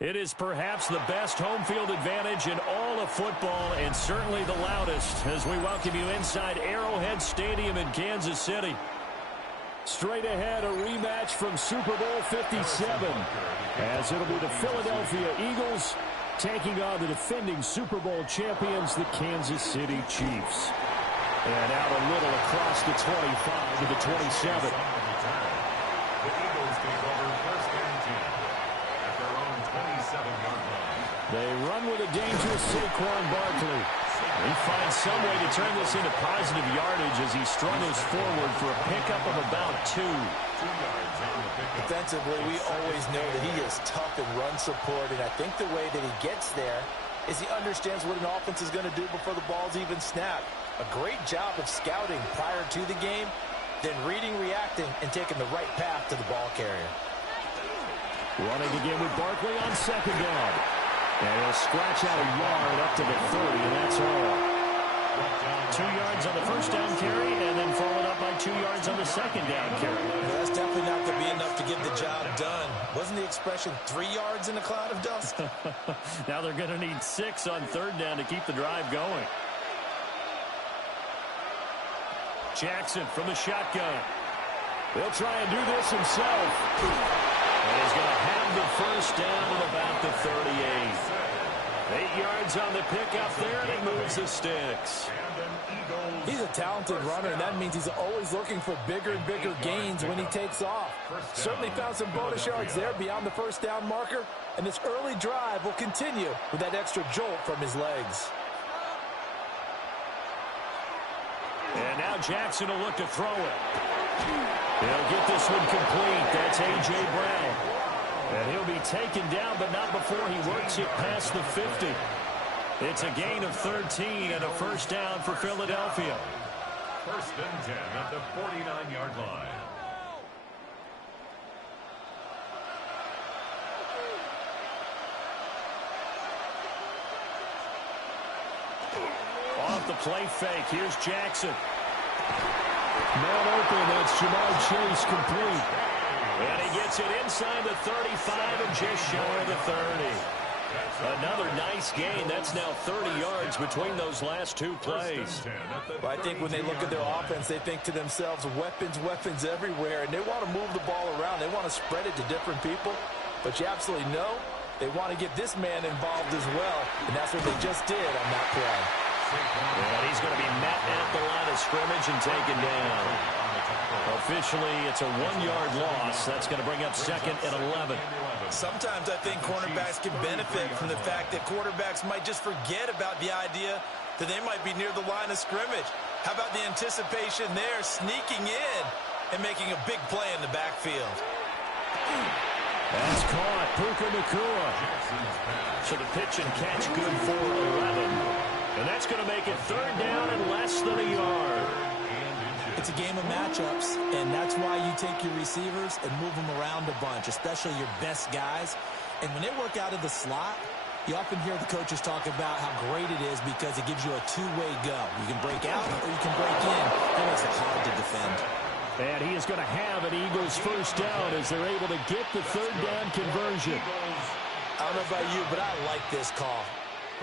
It is perhaps the best home field advantage in all of football and certainly the loudest as we welcome you inside Arrowhead Stadium in Kansas City. Straight ahead, a rematch from Super Bowl 57 as it'll be the Philadelphia Eagles taking on the defending Super Bowl champions, the Kansas City Chiefs. And out a little across the 25 to the 27. The Eagles take over first and 10 at their own 27-yard line. They run with a dangerous Saquon Barkley. He finds some way to turn this into positive yardage as he struggles forward for a pickup of about 2. 2 yards on the pickup. Defensively, we always know that he is tough in run support, and I think the way that he gets there is he understands what an offense is going to do before the ball's even snapped. A great job of scouting prior to the game, then reading, reacting, and taking the right path to the ball carrier. Running again with Barkley on second down. And he'll scratch out a yard up to the 30, and that's all. 2 yards on the first down carry, and then followed up by 2 yards on the second down carry. Well, that's definitely not going to be enough to get the job done. Wasn't the expression 3 yards in a cloud of dust? Now they're going to need 6 on third down to keep the drive going. Jackson from the shotgun. He'll try and do this himself. And he's going to have the first down at about the 38. 8 yards on the pickup there, and he moves the sticks. He's a talented runner, and that means he's always looking for bigger and bigger gains when he takes off. Certainly found some bonus yards there beyond the first down marker, and this early drive will continue with that extra jolt from his legs. And now Jackson will look to throw it. He'll get this one complete. That's A.J. Brown. And he'll be taken down, but not before he works it past the 50. It's a gain of 13 and a first down for Philadelphia. First and 10 at the 49-yard line. Off the play fake, here's Jackson. Man open, that's Jamar Chase complete. And he gets it inside the 35 and just shy of the 30. Another nice gain. That's now 30 yards between those last 2 plays. Well, I think when they look at their offense, they think to themselves, weapons, weapons everywhere, and they want to move the ball around. They want to spread it to different people. But you absolutely know they want to get this man involved as well, and that's what they just did on that play. And he's going to be met at the line of scrimmage and taken down. Officially, it's a 1-yard loss. That's going to bring up second and 11. Sometimes I think cornerbacks can benefit from the fact that quarterbacks might just forget about the idea that they might be near the line of scrimmage. How about the anticipation there, sneaking in and making a big play in the backfield? That's caught. Puka Nacua. So the pitch and catch good for 11. And that's going to make it third down and less than a yard. It's a game of matchups, and that's why you take your receivers and move them around a bunch, especially your best guys. And when they work out of the slot, you often hear the coaches talk about how great it is because it gives you a two-way go. You can break out or you can break in. That makes it hard to defend. And he is going to have an Eagles first down as they're able to get the third down conversion. I don't know about you, but I like this call.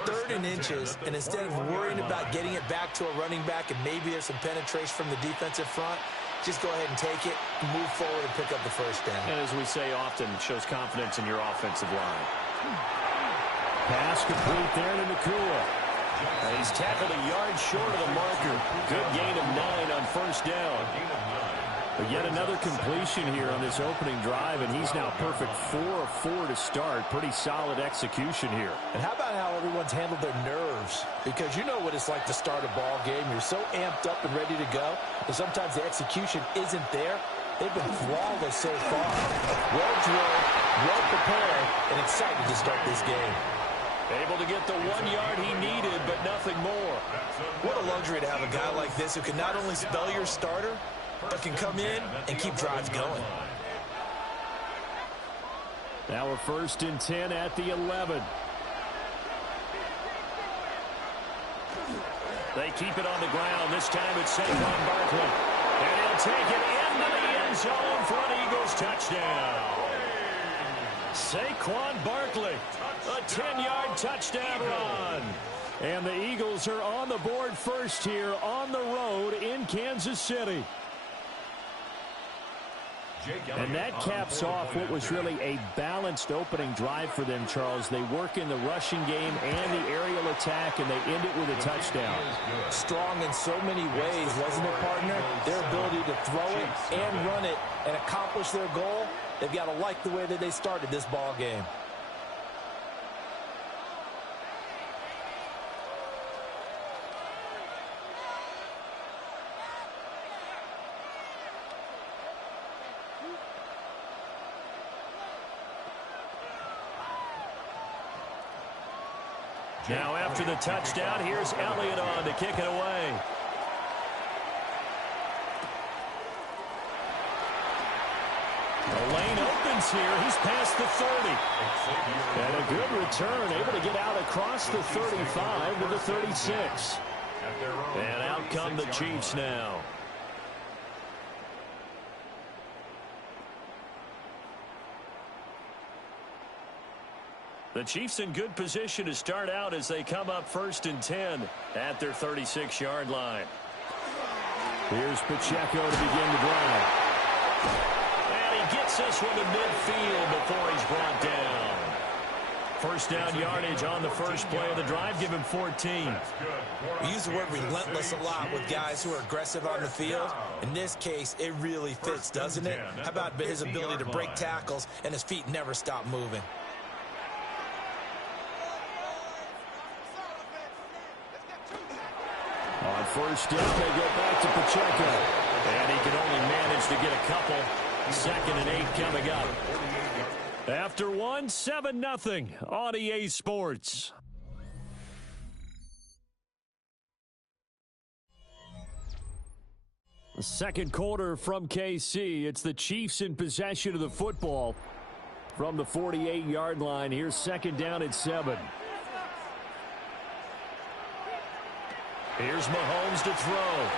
3rd and inches, and instead of worrying about getting it back to a running back and maybe there's some penetration from the defensive front, just go ahead and take it, move forward, and pick up the first down. And as we say often, it shows confidence in your offensive line. Pass complete there to Nacua. He's tackled a yard short of the marker. Good gain of 9 on first down. But yet another completion here on this opening drive, and he's now perfect 4 of 4 to start. Pretty solid execution here. And how about how everyone's handled their nerves? Because you know what it's like to start a ball game. You're so amped up and ready to go, and sometimes the execution isn't there. They've been flawless so far. Well drilled, well prepared, and excited to start this game. Able to get the 1 yard he needed, but nothing more. What a luxury to have a guy like this who can not only spell your starter, but can come in and keep drives going. Now we're first and 10 at the 11. They keep it on the ground. This time it's Saquon Barkley. And he'll take it into the end zone for an Eagles touchdown. Saquon Barkley, a 10-yard touchdown run. And the Eagles are on the board first here on the road in Kansas City. And that caps off what was really a balanced opening drive for them, Charles. They work in the rushing game and the aerial attack, and they end it with a touchdown. Strong in so many ways, wasn't it, partner? Their ability to throw it and run it and accomplish their goal, they've got to like the way that they started this ball game. Now after the touchdown, here's Elliott on to kick it away. The lane opens here. He's past the 30. And a good return, able to get out across the 35 to the 36. And out come the Chiefs now. The Chiefs in good position to start out as they come up 1st and 10 at their 36-yard line. Here's Pacheco to begin the drive. And he gets this one to midfield before he's brought down. First down yardage on the first play of the drive. Give him 14. We use the word relentless a lot with guys who are aggressive on the field. In this case, it really fits, doesn't it? How about his ability to break tackles and his feet never stop moving? On first down, they go back to Pacheco. And he can only manage to get a couple. 2nd and 8 coming up. After one, 7-0 on EA Sports. The second quarter from KC. It's the Chiefs in possession of the football from the 48-yard line. Here's 2nd down at 7. Here's Mahomes to throw.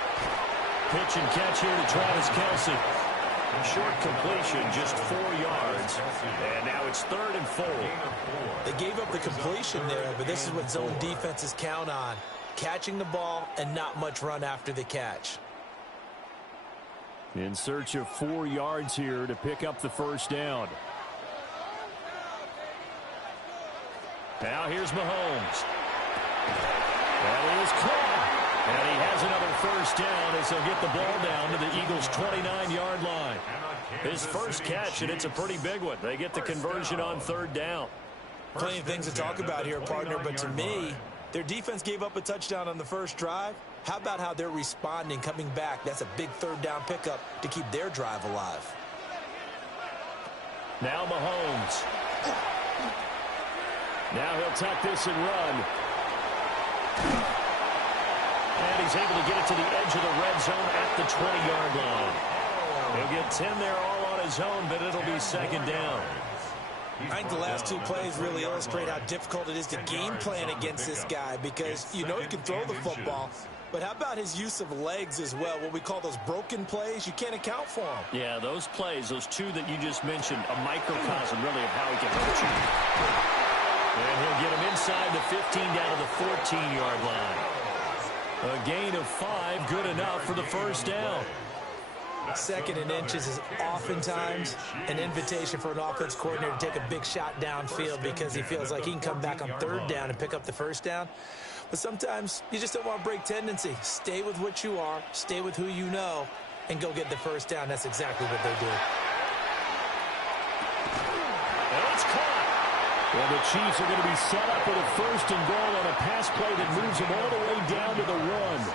Pitch and catch here to Travis Kelce. Short completion, just 4 yards. And now it's 3rd and 4. They gave up the completion there, but this is what zone defenses count on. Catching the ball and not much run after the catch. In search of 4 yards here to pick up the first down. Now here's Mahomes. And he is caught. And he has another first down as he'll get the ball down to the Eagles' 29-yard line. His first catch, and it's a pretty big one. They get the conversion on 3rd down. Plenty of things to talk about here, partner, but to me, their defense gave up a touchdown on the first drive. How about how they're responding, coming back? That's a big 3rd down pickup to keep their drive alive. Now Mahomes. Now he'll tuck this and run. And he's able to get it to the edge of the red zone at the 20-yard line. He'll get 10 there all on his own, but it'll be 2nd down. I think the last 2 plays really illustrate how difficult it is to game plan against this guy because you know he can throw the football, but how about his use of legs as well, what we call those broken plays? You can't account for them. Yeah, those plays, those 2 that you just mentioned, a microcosm really of how he can hurt you. And he'll get him inside the 15 down to the 14-yard line. A gain of 5, good enough for the first down. 2nd and inches is oftentimes an invitation for an offense coordinator to take a big shot downfield because he feels like he can come back on 3rd down and pick up the first down. But sometimes you just don't want to break tendency. Stay with what you are, stay with who you know, and go get the first down. That's exactly what they do. And it's caught. Well, the Chiefs are going to be set up with a 1st and goal on a pass play that moves them all the way down to the 1.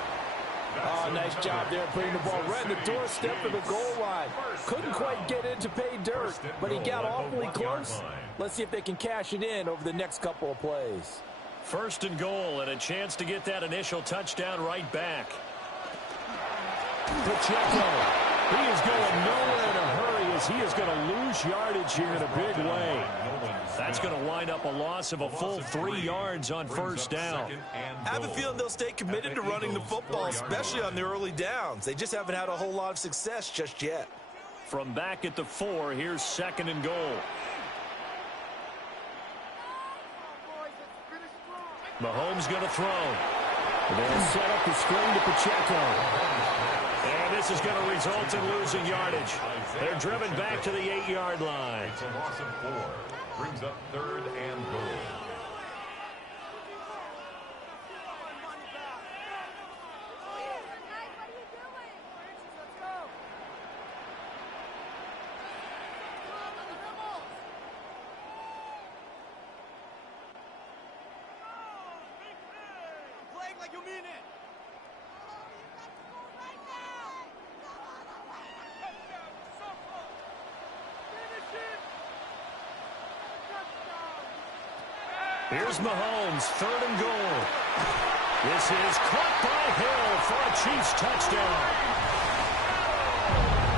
Oh, nice job there putting the ball right in the doorstep of the goal line. Couldn't quite get in to pay dirt, but he got awfully close. Let's see if they can cash it in over the next couple of plays. 1st and goal and a chance to get that initial touchdown right back. Pacheco, he is going nowhere in a hurry as he is going to lose yardage here in a big way. That's going to wind up a loss of a full 3 yards on 1st down. I have a feeling they'll stay committed to running the football, especially on the early downs. They just haven't had a whole lot of success just yet. From back at the 4, here's 2nd and goal. Mahomes going to throw. They'll set up the screen to Pacheco. And this is going to result in losing yardage. They're driven back to the 8-yard line. It's a loss of 4. Brings up 3rd and goal. Like you mean it. Here's Mahomes, 3rd and goal. This is caught by Hill for a Chiefs touchdown.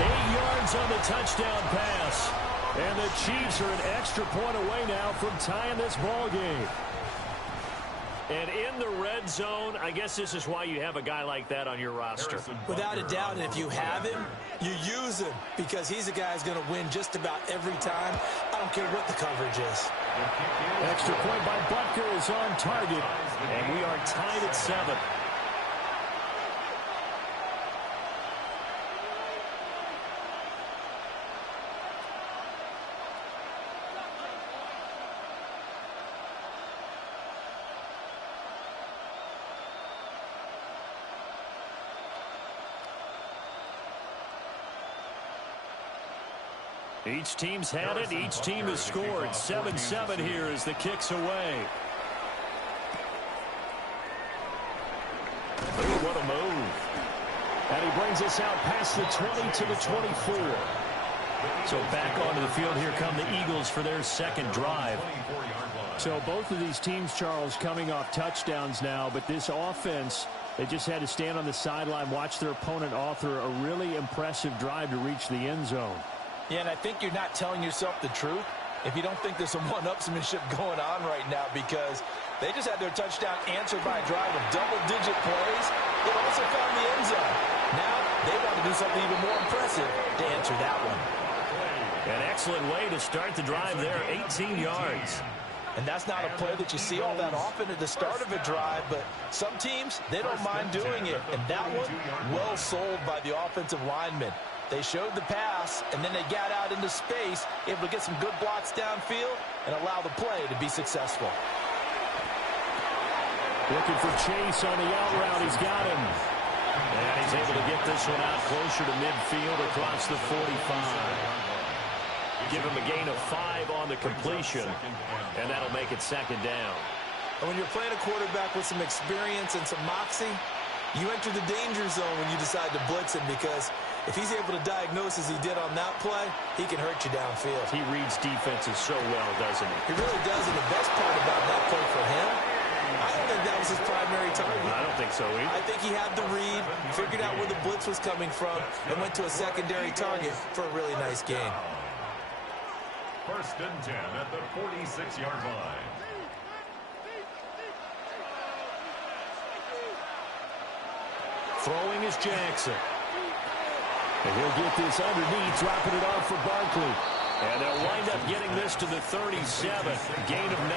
8 yards on the touchdown pass. And the Chiefs are an extra point away now from tying this ball game. And in the red zone, I guess this is why you have a guy like that on your roster. Without a doubt, and if you have him, you use him because he's a guy who's going to win just about every time. I don't care what the coverage is. Extra point by Butker is on target, and we are tied at 7. Each team's had it. Each team has scored. 7-7 here as the kick's away. Ooh, what a move. And he brings us out past the 20 to the 24. So back onto the field, here come the Eagles for their second drive. So both of these teams, Charles, coming off touchdowns now, but this offense, they just had to stand on the sideline, watch their opponent author a really impressive drive to reach the end zone. Yeah, and I think you're not telling yourself the truth if you don't think there's some one-upsmanship going on right now, because they just had their touchdown answered by a drive of double-digit plays. They also found the end zone. Now they want to do something even more impressive to answer that one. An excellent way to start the drive there, 18 yards. And that's not a play that you see all that often at the start of a drive, but some teams, they don't mind doing it. And that one, well sold by the offensive lineman. They showed the pass, and then they got out into space, able to get some good blocks downfield and allow the play to be successful. Looking for Chase on the out route. He's got him. And he's able to get this one out closer to midfield across the 45. Give him a gain of 5 on the completion, and that'll make it 2nd down. And when you're playing a quarterback with some experience and some moxie, you enter the danger zone when you decide to blitz him, because if he's able to diagnose as he did on that play, he can hurt you downfield. He reads defenses so well, doesn't he? He really does, and the best part about that play for him, I don't think that was his primary target. I don't think so either. I think he had the read, figured out where the blitz was coming from, and went to a secondary target for a really nice gain. 1st and 10 at the 46-yard line. Throwing is Jackson. And he'll get this underneath, dropping it off for Barkley. And they'll wind up getting this to the 37, gain of 9.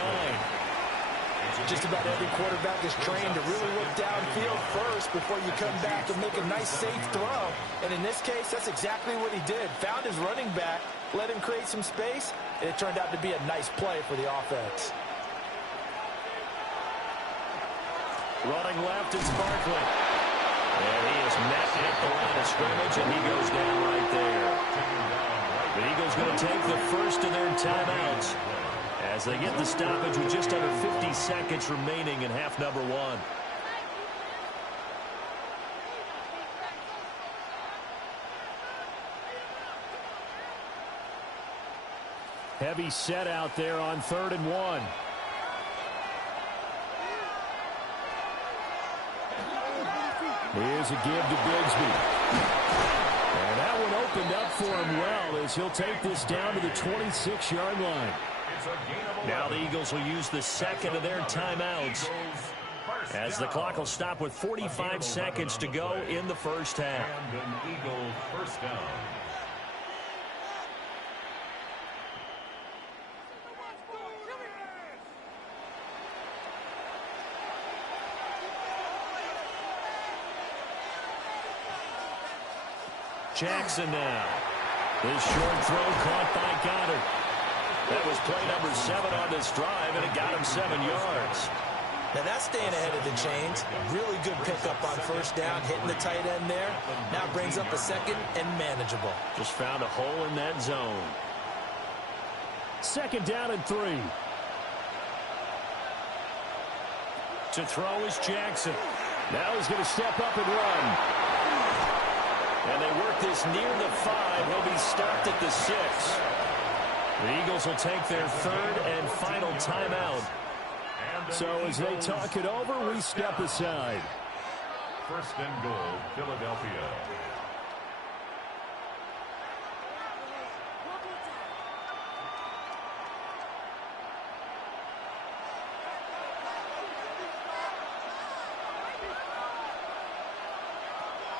Just about every quarterback is trained to really look downfield first before you come back and make a nice, safe throw. And in this case, that's exactly what he did. Found his running back, let him create some space, and it turned out to be a nice play for the offense. Running left, it's Barkley. And he is met at the line of scrimmage, and he goes down right there. The Eagles going to take the first of their timeouts as they get the stoppage with just under 50 seconds remaining in half number 1. Heavy set out there on 3rd and 1. Here's a give to Bigsby. And that one opened up for him well as he'll take this down to the 26-yard line. Now the Eagles will use the second of their timeouts as the clock will stop with 45 seconds to go in the first half. And an Eagle 1st down. Jackson now. This short throw caught by Goddard. That was play number 7 on this drive, and it got him 7 yards. Now that's staying ahead of the chains. Really good pickup on first down, hitting the tight end there. Now brings up a second and manageable. Just found a hole in that zone. 2nd down and 3. To throw is Jackson. Now he's going to step up and run. And they work this near the 5. He'll be stopped at the 6. The Eagles will take their 3rd and final timeout. So as they talk it over, we step aside. 1st and goal, Philadelphia.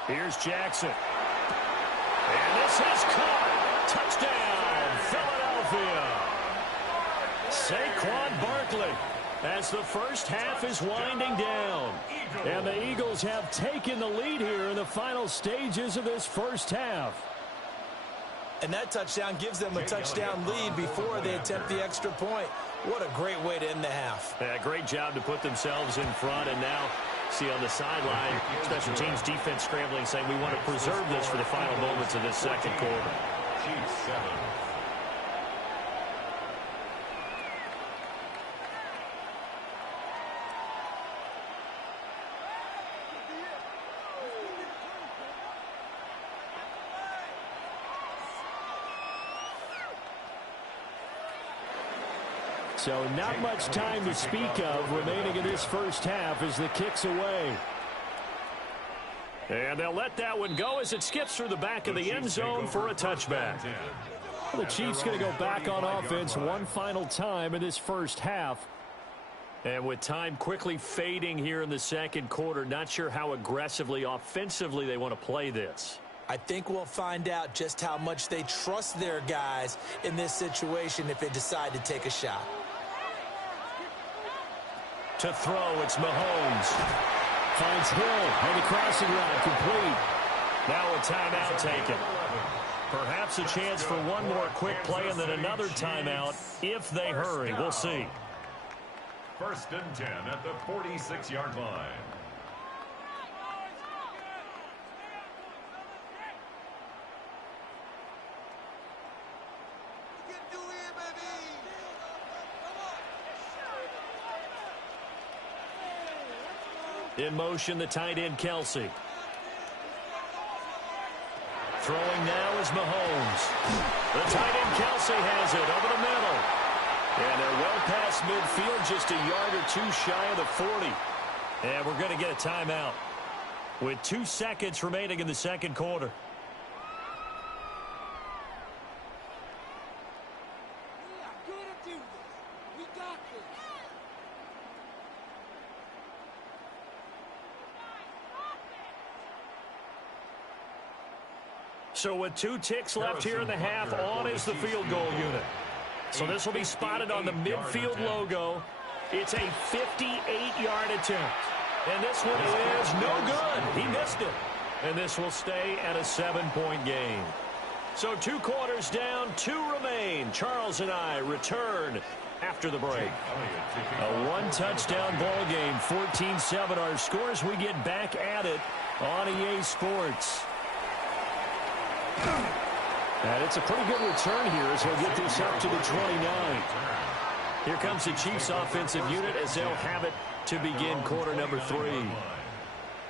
Here's Jackson. And this is caught. Touchdown, Philadelphia. Saquon Barkley as the first half is winding down. And the Eagles have taken the lead here in the final stages of this first half. And that touchdown gives them a touchdown lead before they attempt the extra point. What a great way to end the half. Yeah, great job to put themselves in front, and now see on the sideline, special teams defense scrambling, saying we want to preserve this for the final moments of this second quarter. Chiefs 7. So not much time to speak of remaining in this first half as the kick's away. And they'll let that one go as it skips through the back of the end zone for a touchback. The Chiefs going to go back on offense one final time in this first half. And with time quickly fading here in the second quarter, not sure how aggressively, offensively they want to play this. I think we'll find out just how much they trust their guys in this situation if they decide to take a shot. To throw, it's Mahomes. Finds Hill on the crossing route, complete. Now a timeout taken. Perhaps a chance for one more quick play and then another timeout if they hurry. We'll see. 1st and 10 at the 46-yard line. In motion, the tight end, Kelsey. Throwing now is Mahomes. The tight end, Kelsey, has it over the middle. And they're well past midfield, just a yard or two shy of the 40. And we're going to get a timeout with 2 seconds remaining in the second quarter. So with 2 ticks left here in the half, on is the field goal unit. So this will be spotted on the midfield logo. It's a 58-yard attempt. And this one is no good. He missed it. And this will stay at a 7-point game. So 2 quarters down, 2 remain. Charles and I return after the break. A 1-touchdown ball game, 14-7 our scores. We get back at it on EA Sports. And it's a pretty good return here as he'll get this up to the 29. Here comes the Chiefs offensive unit as they'll have it to begin quarter number 3.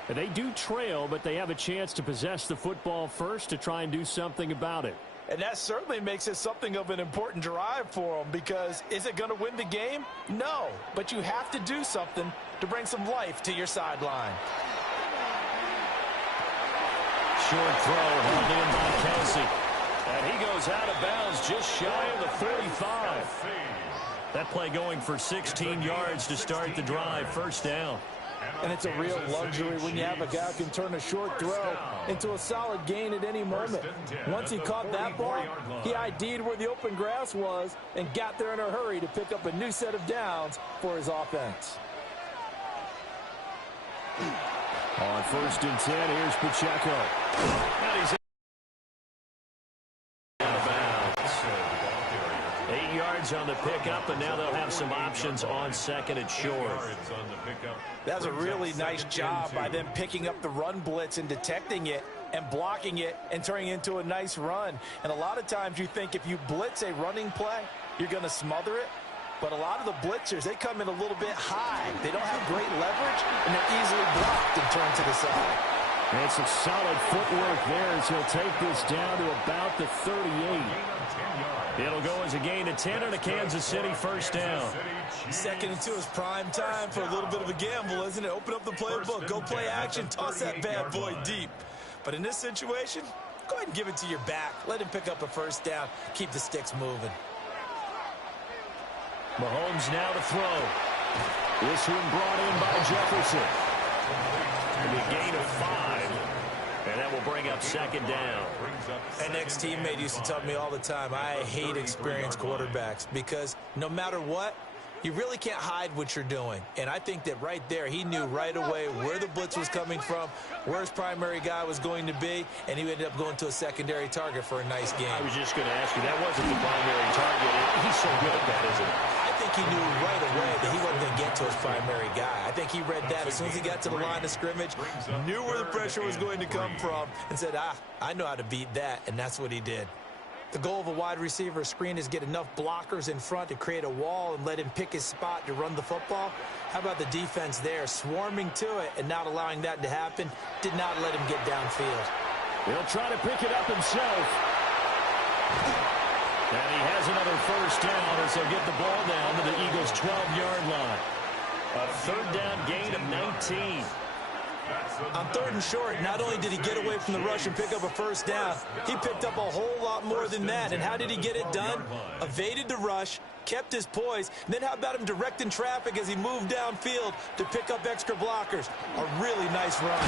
And they do trail, but they have a chance to possess the football first to try and do something about it. And that certainly makes it something of an important drive for them, because is it going to win the game? No, but you have to do something to bring some life to your sideline. Short throw hauled in by Kelsey. And he goes out of bounds just shy of the 45. That play going for 16 yards to start the drive. First down. And it's a real luxury when you have a guy who can turn a short throw into a solid gain at any moment. Once he caught that ball, he ID'd where the open grass was and got there in a hurry to pick up a new set of downs for his offense. On 1st and 10, here's Pacheco. And he's yards on the pickup, and now they'll have some options on second and short. That's a really nice job by them picking up the run blitz and detecting it and blocking it and turning it into a nice run. And a lot of times you think if you blitz a running play, you're going to smother it. But a lot of the blitzers, they come in a little bit high. They don't have great leverage, and they're easily blocked and turned to the side. And some solid footwork there as he'll take this down to about the 38. It'll go as a gain of 10 and a Kansas City first down. 2nd and 2 is prime time for a little bit of a gamble, isn't it? Open up the playbook, go play action, toss that bad boy deep. But in this situation, go ahead and give it to your back. Let him pick up a first down. Keep the sticks moving. Mahomes now to throw. This one brought in by Jefferson. A gain of 5. And that will bring up second down. An ex-teammate used to tell me all the time, I hate experienced quarterbacks because no matter what, you really can't hide what you're doing. And I think that right there, he knew right away where the blitz was coming from, where his primary guy was going to be, and he ended up going to a secondary target for a nice game. I was just going to ask you, that wasn't the primary target. He's so good at that, isn't he? I think he knew right away that he wasn't going to get to his primary guy. I think he read that as soon as he got to the line of scrimmage, knew where the pressure was going to come from, and said, I know how to beat that, and that's what he did. The goal of a wide receiver screen is get enough blockers in front to create a wall and let him pick his spot to run the football. How about the defense there, swarming to it and not allowing that to happen? Did not let him get downfield. He'll try to pick it up himself. And he has another first down as they'll get the ball down to the Eagles' 12-yard line. A third down gain of 19. On 3rd and short, not only did he get away from the rush and pick up a first down, he picked up a whole lot more than that. And how did he get it done? Evaded the rush, kept his poise, and then how about him directing traffic as he moved downfield to pick up extra blockers? A really nice run.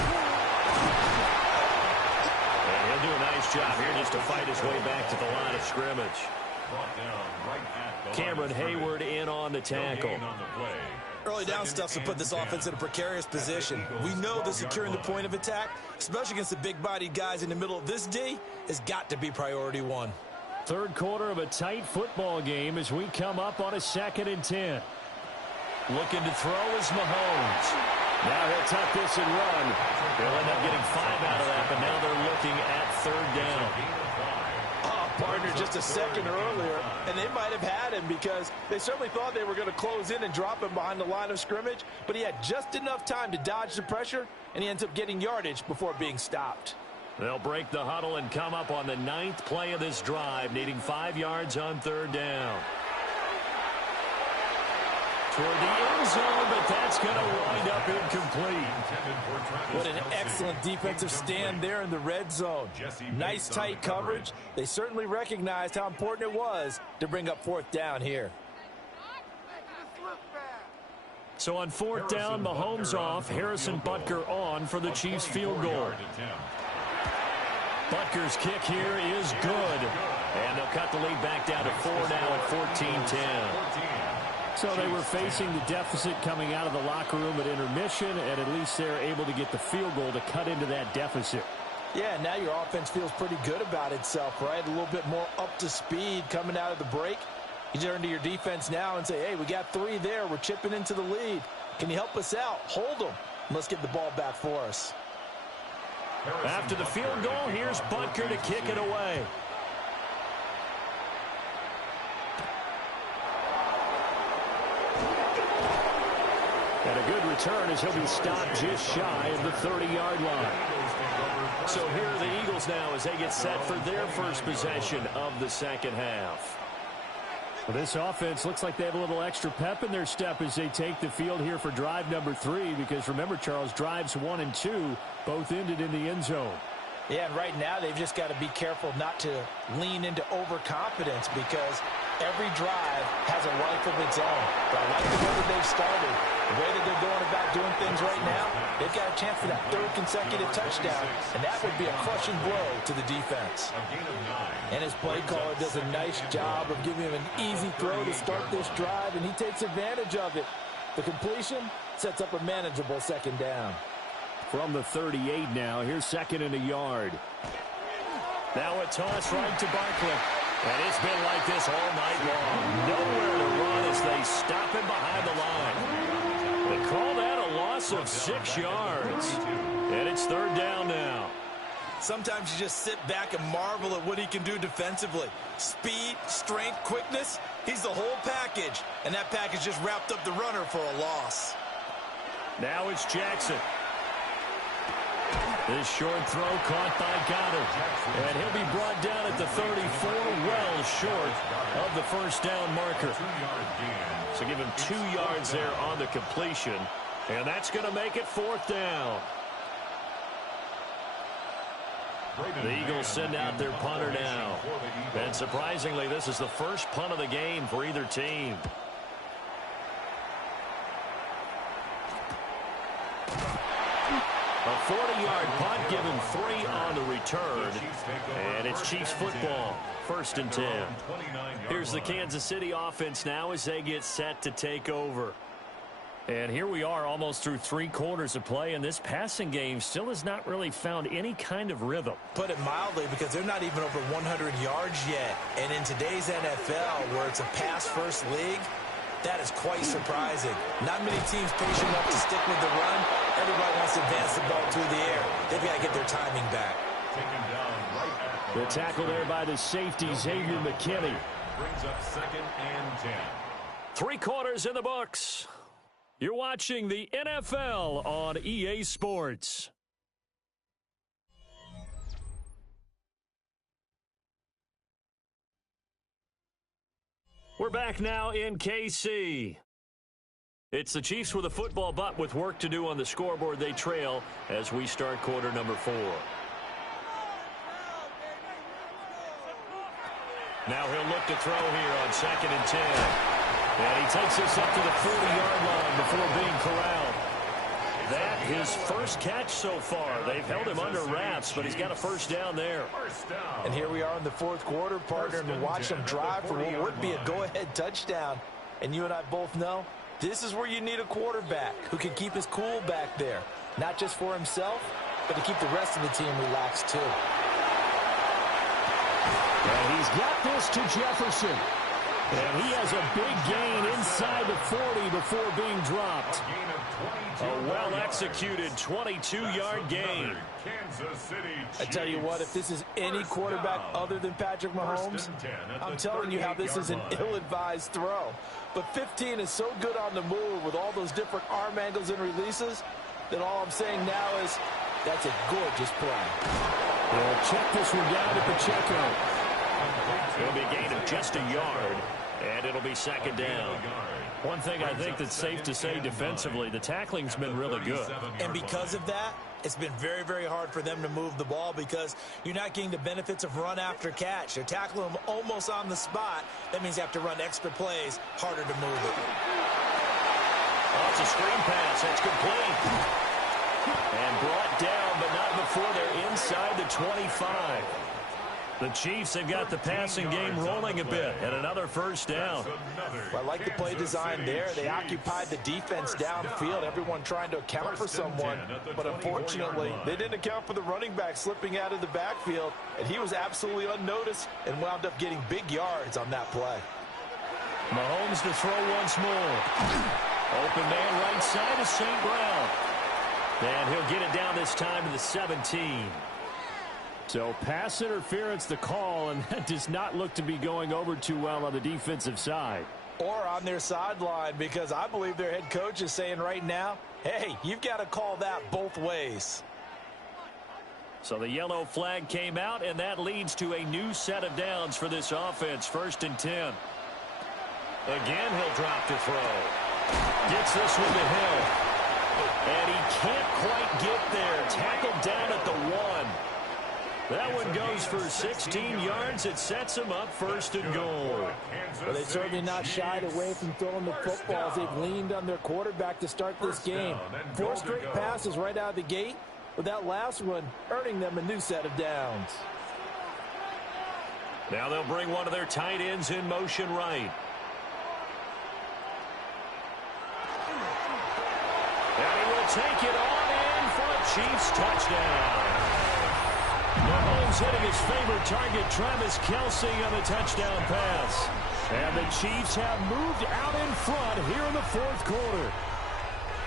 And he'll do a nice job here just to fight his way back to the line of scrimmage. Cameron Hayward in on the tackle. Early down stuff to put this offense in a precarious position. We know that securing the point of attack, especially against the big-bodied guys in the middle of this D, has got to be priority one. Third quarter of a tight football game as we come up on a 2nd and 10. Looking to throw is Mahomes. Now he'll tuck this and run. They'll end up getting 5 out of that, but now they're looking at 3rd down. Partner just a second earlier, and they might have had him because they certainly thought they were going to close in and drop him behind the line of scrimmage, but he had just enough time to dodge the pressure, and he ends up getting yardage before being stopped. They'll break the huddle and come up on the 9th play of this drive, needing 5 yards on 3rd down. Toward the end zone, but that's going to wind up incomplete. What an excellent defensive stand there in the red zone. Nice tight coverage. They certainly recognized how important it was to bring up 4th down here. So on 4th down, Mahomes off, Harrison Butker on for the Chiefs field goal. Butker's kick here is good. And they'll cut the lead back down to 4 now at 14-10. So they were facing the deficit coming out of the locker room at intermission, and at least they're able to get the field goal to cut into that deficit. Yeah, now your offense feels pretty good about itself, right? A little bit more up to speed coming out of the break. You turn to your defense now and say, hey, we got 3 there. We're chipping into the lead. Can you help us out? Hold them. Let's get the ball back for us. After the field goal, here's Butker to kick it away. And a good return as he'll be stopped just shy of the 30-yard line. So here are the Eagles now as they get set for their first possession of the second half. Well, this offense looks like they have a little extra pep in their step as they take the field here for drive number 3, because remember, Charles, drives 1 and 2 both ended in the end zone. Yeah, and right now they've just got to be careful not to lean into overconfidence because every drive has a life of its own. But I like the way that they've started, the way that they're going about doing things right now. They've got a chance for that 3rd consecutive touchdown, and that would be a crushing blow to the defense. And his play caller does a nice job of giving him an easy throw to start this drive, and he takes advantage of it. The completion sets up a manageable 2nd down. From the 38 now, here's 2nd and a yard. Now a toss right to Barkley. And it's been like this all night long. Nowhere to run as they stop him behind the line. They call that a loss of 6 yards. And it's third down now. Sometimes you just sit back and marvel at what he can do defensively. Speed, strength, quickness, he's the whole package. And that package just wrapped up the runner for a loss. Now it's Jackson. This short throw caught by Goddard. And he'll be brought down at the 34, well short of the first down marker. So give him 2 yards there on the completion. And that's going to make it fourth down. The Eagles send out their punter now. And surprisingly, this is the first punt of the game for either team. A 40-yard punt, given 3 on the return. And it's Chiefs football, 1st and 10. Here's the Kansas City offense now as they get set to take over. And here we are almost through 3 quarters of play, and this passing game still has not really found any kind of rhythm. Put it mildly, because they're not even over 100 yards yet. And in today's NFL, where it's a pass-first league, that is quite surprising. Not many teams patient enough to stick with the run. Everybody wants to advance the ball through the air. They've got to get their timing back. The tackle there by the safety, Xavier McKinney. Brings up 2nd and 10. 3 quarters in the books. You're watching the NFL on EA Sports. We're back now in KC. It's the Chiefs with a football, but with work to do on the scoreboard. They trail as we start quarter number 4. Now he'll look to throw here on 2nd and 10. And he takes us up to the 40-yard line before being corralled. That his first catch so far. They've held him under wraps, but he's got a first down there. And here we are in the 4th quarter, partner, and watch them drive for what would be a go-ahead touchdown. And you and I both know this is where you need a quarterback who can keep his cool back there. Not just for himself, but to keep the rest of the team relaxed too. And he's got this to Jefferson. And he has a big gain inside the 40 before being dropped. A well-executed 22-yard gain. I tell you what, if this is any quarterback other than Patrick Mahomes, I'm telling you how this is an ill-advised throw. But 15 is so good on the move with all those different arm angles and releases that all I'm saying now is that's a gorgeous play. Well, check this one down to Pacheco. It'll be a gain of just a yard, and it'll be 2nd down. One thing I think that's safe to say defensively, the tackling's been really good. And because of that, it's been very, very hard for them to move the ball because you're not getting the benefits of run after catch. They're tackling them almost on the spot. That means you have to run extra plays, harder to move it. Oh, it's a screen pass. That's complete. And brought down, but not before they're inside the 25. The Chiefs have got the passing game rolling a bit, and another first down. Well, I like the play design there. They occupied the defense downfield, everyone trying to account for someone. But unfortunately, they didn't account for the running back slipping out of the backfield, and he was absolutely unnoticed and wound up getting big yards on that play. Mahomes to throw once more. Open man right side is St. Brown. And he'll get it down this time to the 17. So pass interference the call, and that does not look to be going over too well on the defensive side. Or on their sideline, because I believe their head coach is saying right now, hey, you've got to call that both ways. So the yellow flag came out, and that leads to a new set of downs for this offense. 1st and 10. Again, he'll drop to throw. Gets this one to Hill. And he can't quite get there. Tackled down at the 1. That one goes for 16 yards. It sets him up 1st and goal. Well, they certainly not shied away from throwing the footballs. They've leaned on their quarterback to start this game. 4 straight passes right out of the gate, with that last one earning them a new set of downs. Now they'll bring one of their tight ends in motion right. And he will take it on in for a Chiefs touchdown. Mahomes hitting his favorite target, Travis Kelce, on a touchdown pass. And the Chiefs have moved out in front here in the fourth quarter.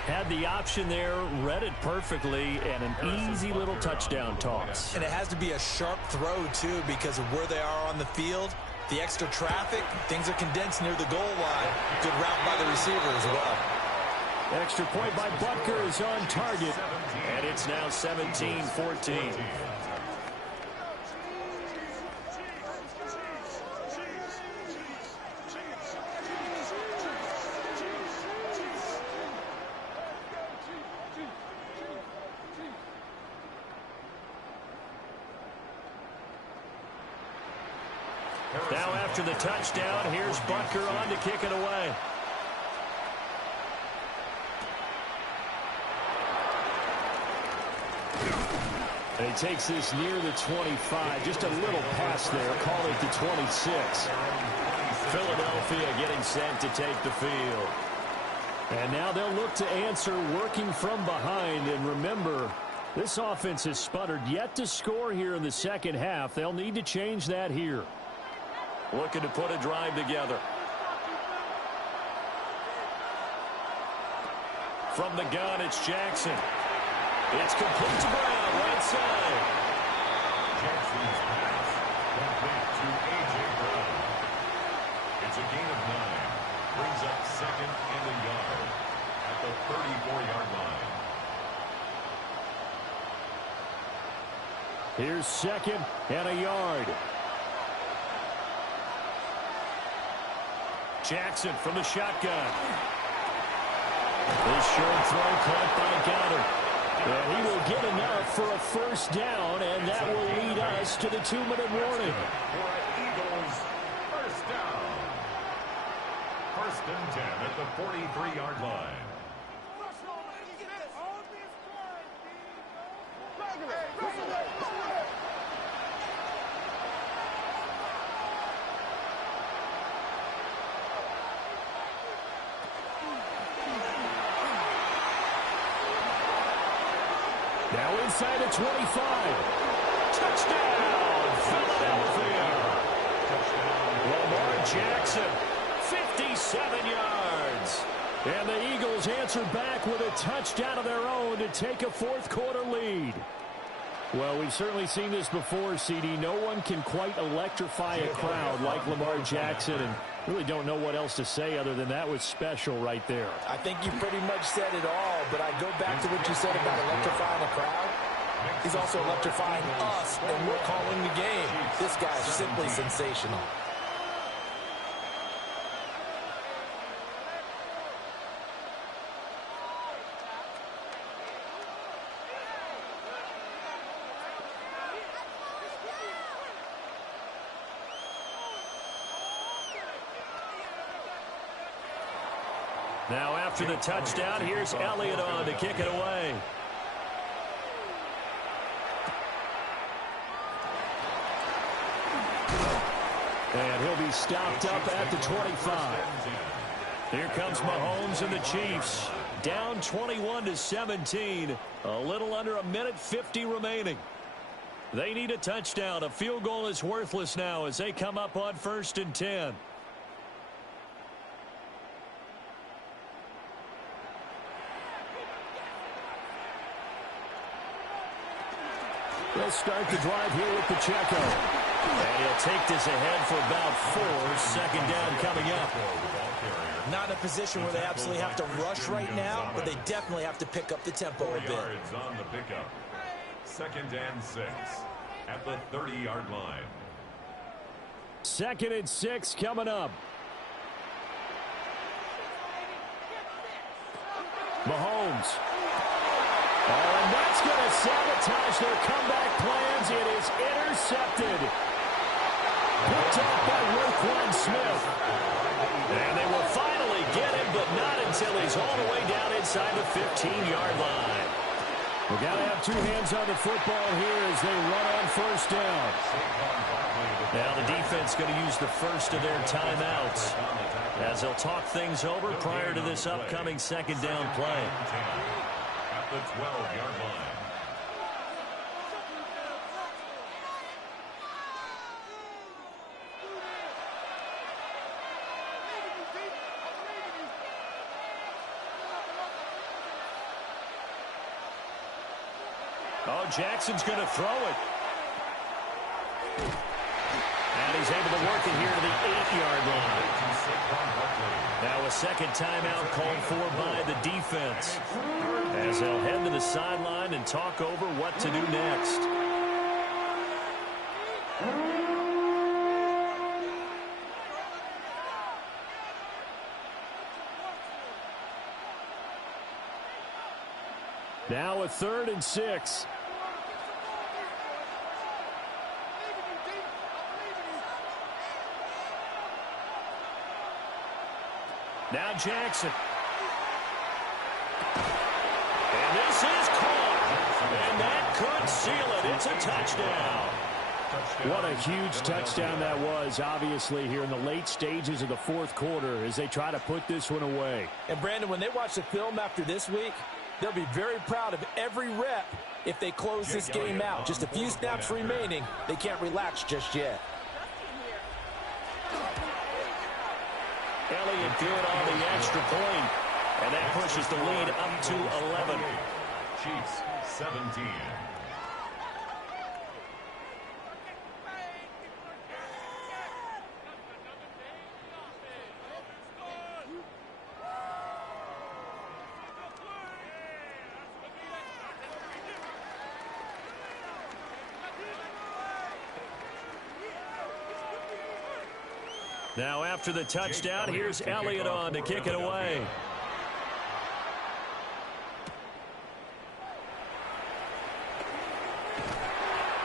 Had the option there, read it perfectly, and an easy little touchdown toss. And it has to be a sharp throw, too, because of where they are on the field. The extra traffic, things are condensed near the goal line. Good route by the receiver as well. Extra point by Butker is on target, and it's now 17-14. Now after the touchdown, here's Butker on to kick it away. And he takes this near the 25. Just a little pass there. Call it the 26. Philadelphia getting set to take the field. And now they'll look to answer working from behind. And remember, this offense has sputtered yet to score here in the second half. They'll need to change that here. Looking to put a drive together. From the gun, it's Jackson. It's complete to Brown, right side. Jackson's pass complete to A.J. Brown. It's a gain of 9. Brings up second and a yard at the 34-yard line. Here's second and a yard. Jackson from the shotgun. This short throw caught by Goddard. And he will get enough for a first down, and that will lead us to the 2-minute warning. For Eagles, first down. First and 10 at the 43-yard line. Now inside the 25. Touchdown, Philadelphia. Lamar Jackson, 57 yards. And the Eagles answer back with a touchdown of their own to take a fourth quarter lead. Well, we've certainly seen this before, CD. No one can quite electrify a crowd like Lamar Jackson, and really don't know what else to say other than that was special right there. I think you pretty much said it all, but I go back to what you said about electrifying a crowd. He's also electrifying us, and we're calling the game. This guy's simply sensational. Now after the touchdown, here's Elliott on to kick it away. And he'll be stopped up at the 25. Here comes Mahomes and the Chiefs. Down 21-17. A little under 1:50 remaining. They need a touchdown. A field goal is worthless now as they come up on 1st and 10. They'll start the drive here with Pacheco. And he'll take this ahead for about 4. Second down coming up. Not in a position where they absolutely have to rush right now, but they definitely have to pick up the tempo a bit. Yards on the pickup. 2nd and 6 at the 30-yard line. 2nd and 6 coming up. Mahomes. Oh, and that's going to sabotage their comeback plans. It is intercepted. Picked up by Roquan Smith. And they will finally get him, but not until he's all the way down inside the 15-yard line. We've got to have two hands on the football here as they run on 1st down. Now the defense going to use the first of their timeouts as they'll talk things over prior to this upcoming 2nd down play. At the 12-yard line. Oh, Jackson's going to throw it. And he's able to work it here to the 8-yard line. Now a second timeout called for by the defense, as they'll head to the sideline and talk over what to do next. Now a 3rd and 6. Now Jackson. And this is caught. And that could seal it. It's a touchdown. What a huge touchdown that was, obviously, here in the late stages of the 4th quarter as they try to put this one away. And, Brandon, when they watch the film after this week, they'll be very proud of every rep if they close this game out. Just a few snaps remaining. They can't relax just yet. Elliott good on the extra point, and that pushes the lead up to 11. Chiefs 17. Now after the touchdown, here's Elliott on to kick it away.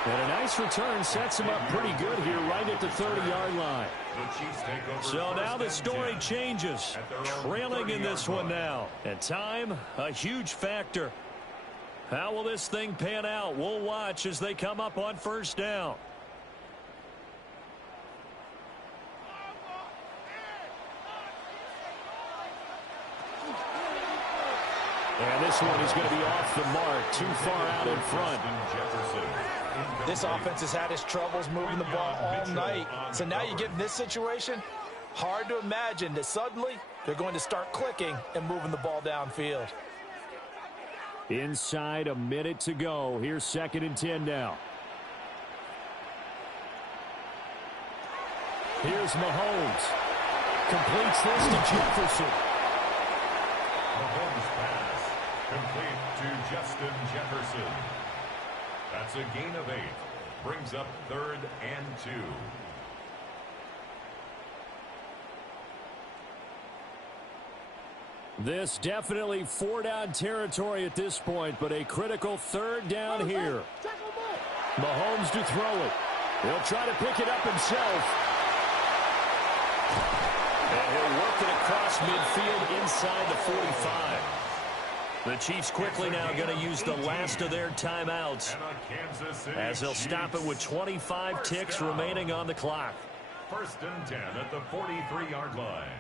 And a nice return sets him up pretty good here right at the 30-yard line. So now the story changes. Trailing in this one now. And time, a huge factor. How will this thing pan out? We'll watch as they come up on 1st down. And this one is going to be off the mark, too far out in front. This offense has had its troubles moving the ball all night. So now you get in this situation, hard to imagine that suddenly they're going to start clicking and moving the ball downfield. Inside a minute to go. Here's 2nd and 10 now. Here's Mahomes. Completes this to Jefferson. Mahomes pass. Complete to Justin Jefferson. That's a gain of 8. Brings up 3rd and 2. This definitely 4-down territory at this point, but a critical 3rd down here. Mahomes to throw it. He'll try to pick it up himself. And he'll work it across midfield inside the 45. The Chiefs quickly now going to use the last of their timeouts, as they'll stop it with 25 ticks remaining on the clock. 1st and 10 at the 43-yard line.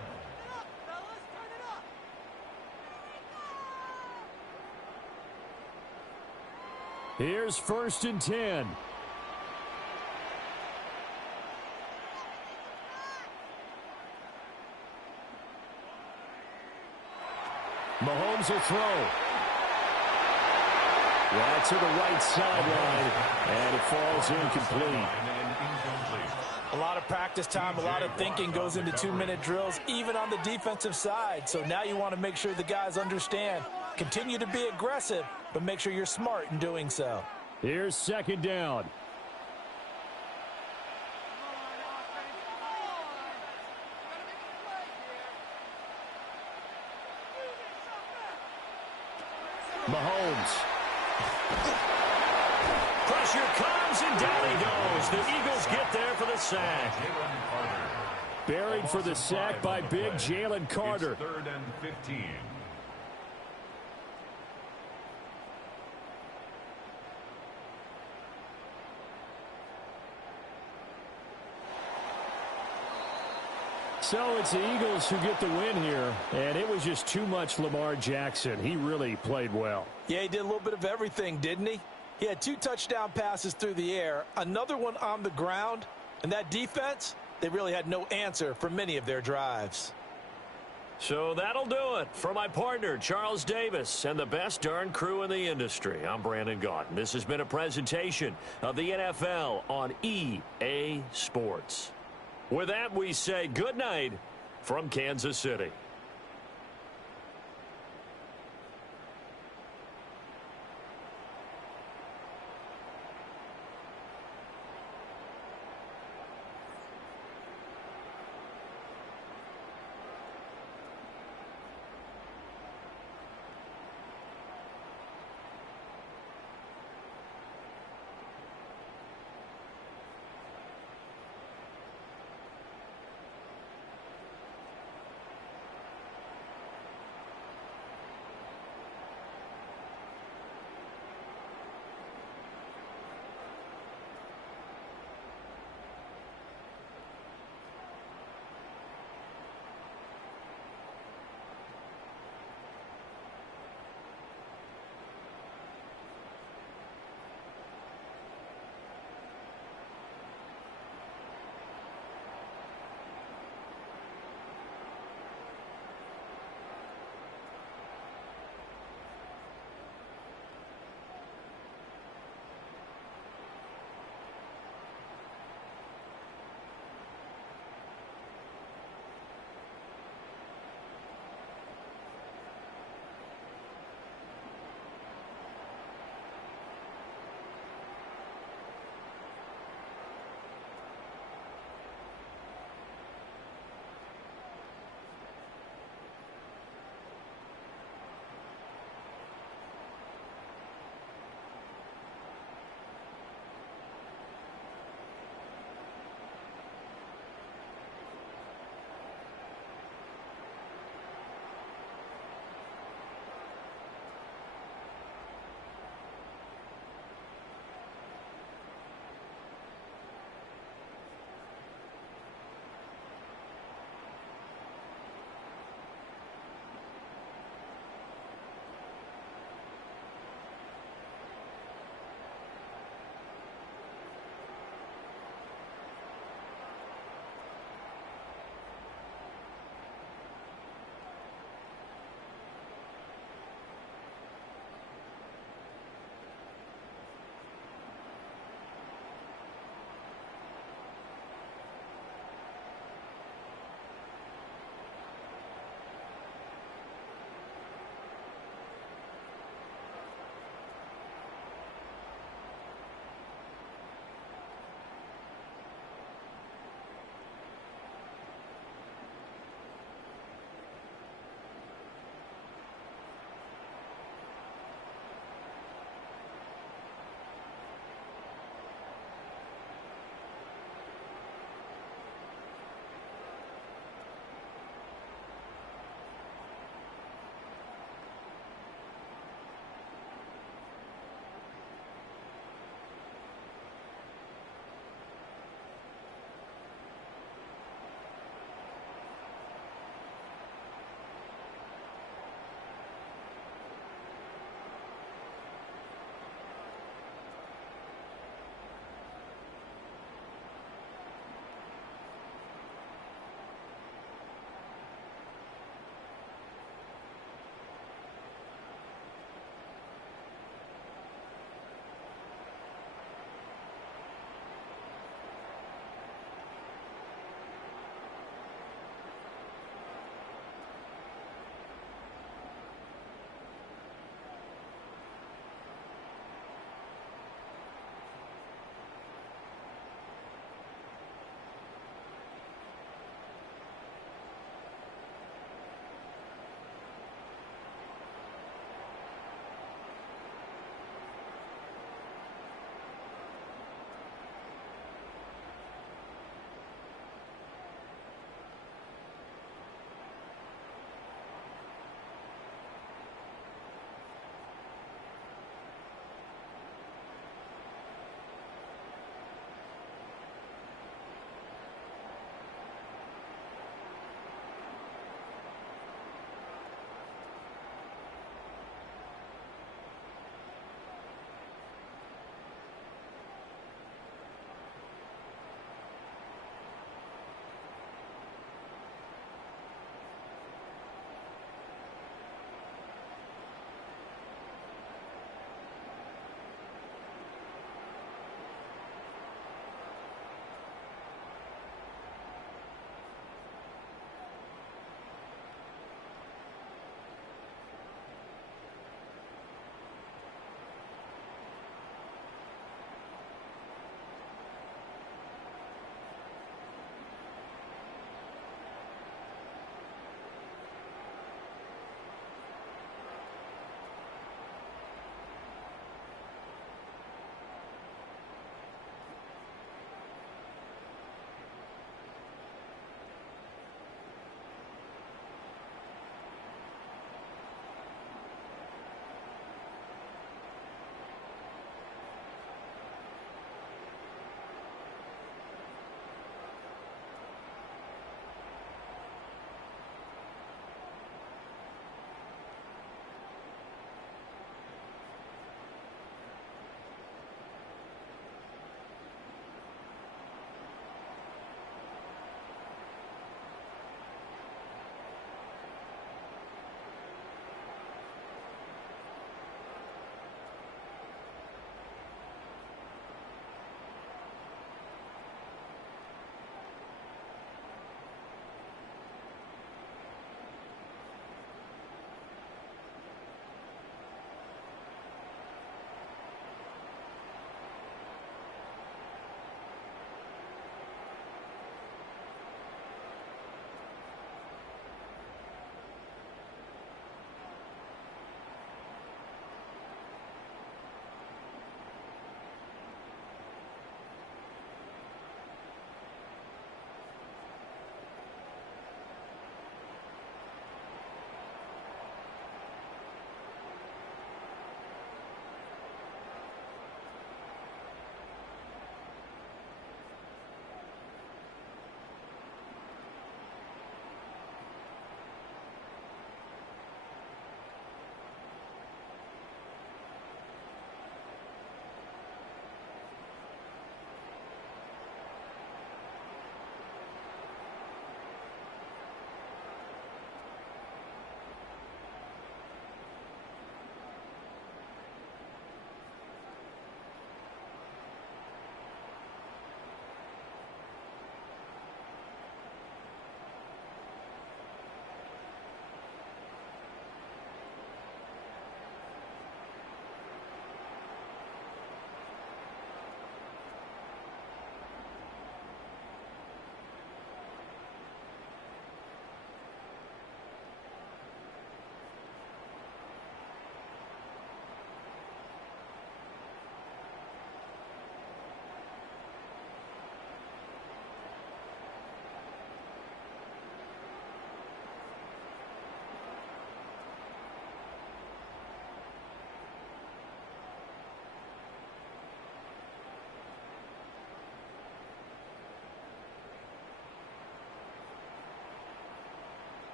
Here's 1st and 10. Mahomes will throw. Right to the right sideline, and it falls incomplete. A lot of practice time, a lot of thinking goes into 2-minute drills, even on the defensive side. So now you want to make sure the guys understand. Continue to be aggressive, but make sure you're smart in doing so. Here's 2nd down. Mahomes. Pressure comes, and down he goes. The Eagles get there for the sack. Buried for the sack by big Jalen Carter. It's 3rd and 15. So it's the Eagles who get the win here, and it was just too much Lamar Jackson. He really played well. Yeah, he did a little bit of everything, didn't he? He had 2 touchdown passes through the air, another one on the ground, and that defense, they really had no answer for many of their drives. So that'll do it. For my partner, Charles Davis, and the best darn crew in the industry, I'm Brandon Gaudin. This has been a presentation of the NFL on EA Sports. With that, we say good night from Kansas City.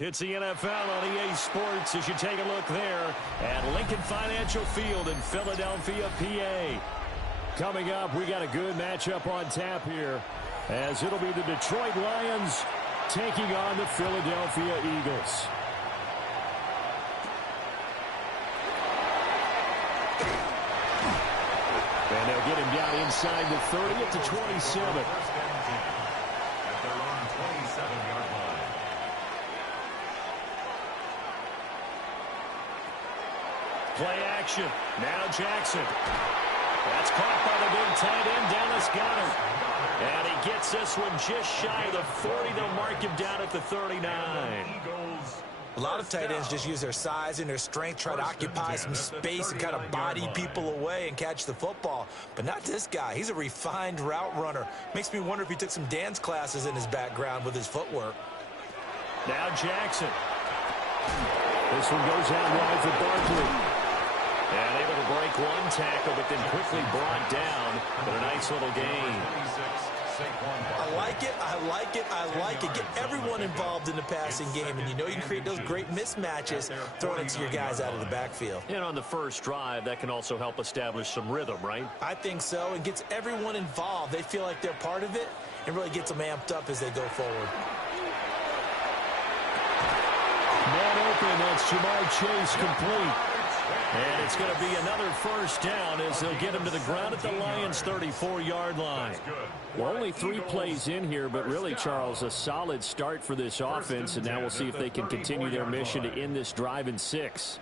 It's the NFL on EA Sports as you take a look there at Lincoln Financial Field in Philadelphia, PA. Coming up, we got a good matchup on tap here as it'll be the Detroit Lions taking on the Philadelphia Eagles. And they'll get him down inside the 30 at the 27. At their own 27-yard line. Play action. Now Jackson. That's caught by the big tight end, Dallas Goedert. And he gets this one just shy of the 40. They'll mark him down at the 39. A lot of tight ends just use their size and their strength, try to occupy some space and kind of body people away and catch the football. But not this guy. He's a refined route runner. Makes me wonder if he took some dance classes in his background with his footwork. Now Jackson. This one goes out wide for Barkley. And able to break one tackle, but then quickly brought down. But a nice little gain. I like it, I like it, I like it. Get everyone involved in the passing game, and you know you can create those great mismatches throwing it to your guys out of the backfield. And on the first drive, that can also help establish some rhythm, right? I think so, and gets everyone involved. They feel like they're part of it, and really gets them amped up as they go forward. Man open, that's Ja'Marr Chase complete. And it's going to be another first down as they'll get him to the ground at the Lions' 34-yard line. Well, only 3 plays in here, but really, Charles, a solid start for this offense, and now we'll see if they can continue their mission to end this drive in 6.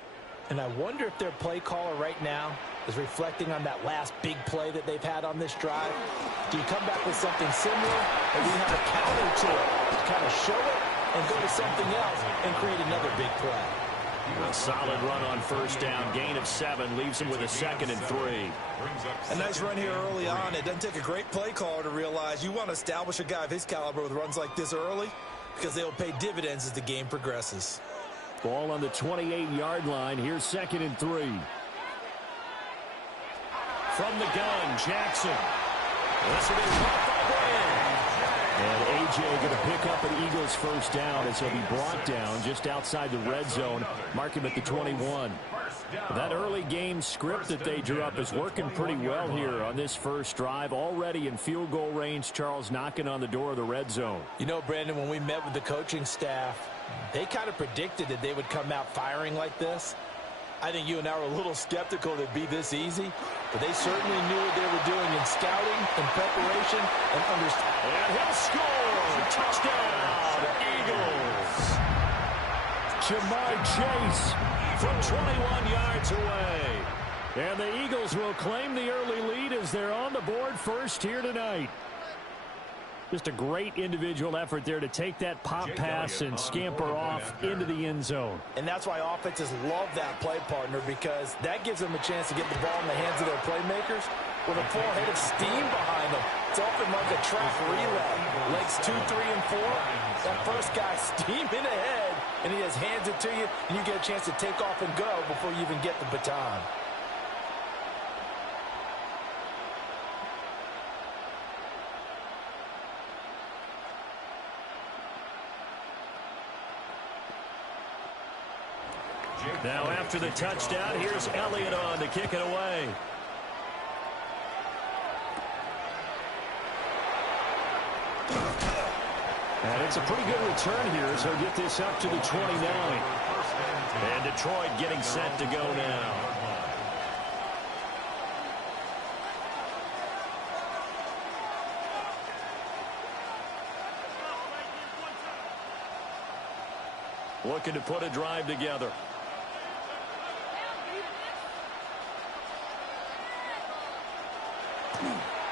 And I wonder if their play caller right now is reflecting on that last big play that they've had on this drive. Do you come back with something similar, or do you have a counter to it to kind of show it and go to something else and create another big play? A solid run on first down. Gain of 7 leaves him with a 2nd and 3. A nice run here early on. It doesn't take a great play caller to realize you want to establish a guy of his caliber with runs like this early because they'll pay dividends as the game progresses. Ball on the 28-yard line. Here's 2nd and 3. From the gun, Jackson. This will be caught by Brand. And A.J. going to pick up an Eagles first down as he'll be brought down just outside the red zone. Mark him at the 21. That early game script that they drew up is working pretty well here on this first drive. Already in field goal range, Charles knocking on the door of the red zone. You know, Brandon, when we met with the coaching staff, they kind of predicted that they would come out firing like this. I think you and I were a little skeptical that it'd be this easy, but they certainly knew what they were doing in scouting and preparation and understanding. And he'll score! Touchdown, Eagles! Ja'Marr Chase from 21 yards away. And the Eagles will claim the early lead as they're on the board first here tonight. Just a great individual effort there to take that pop pass and scamper off into the end zone. And that's why offenses love that play partner, because that gives them a chance to get the ball in the hands of their playmakers with a full head of steam behind them. It's often like a track relay. Legs 2, 3, and 4. That first guy steaming ahead, and he just hands it to you, and you get a chance to take off and go before you even get the baton. Now after the touchdown, here's Elliott on to kick it away. And it's a pretty good return here, so he'll get this up to the 29. And Detroit getting set to go now. Looking to put a drive together.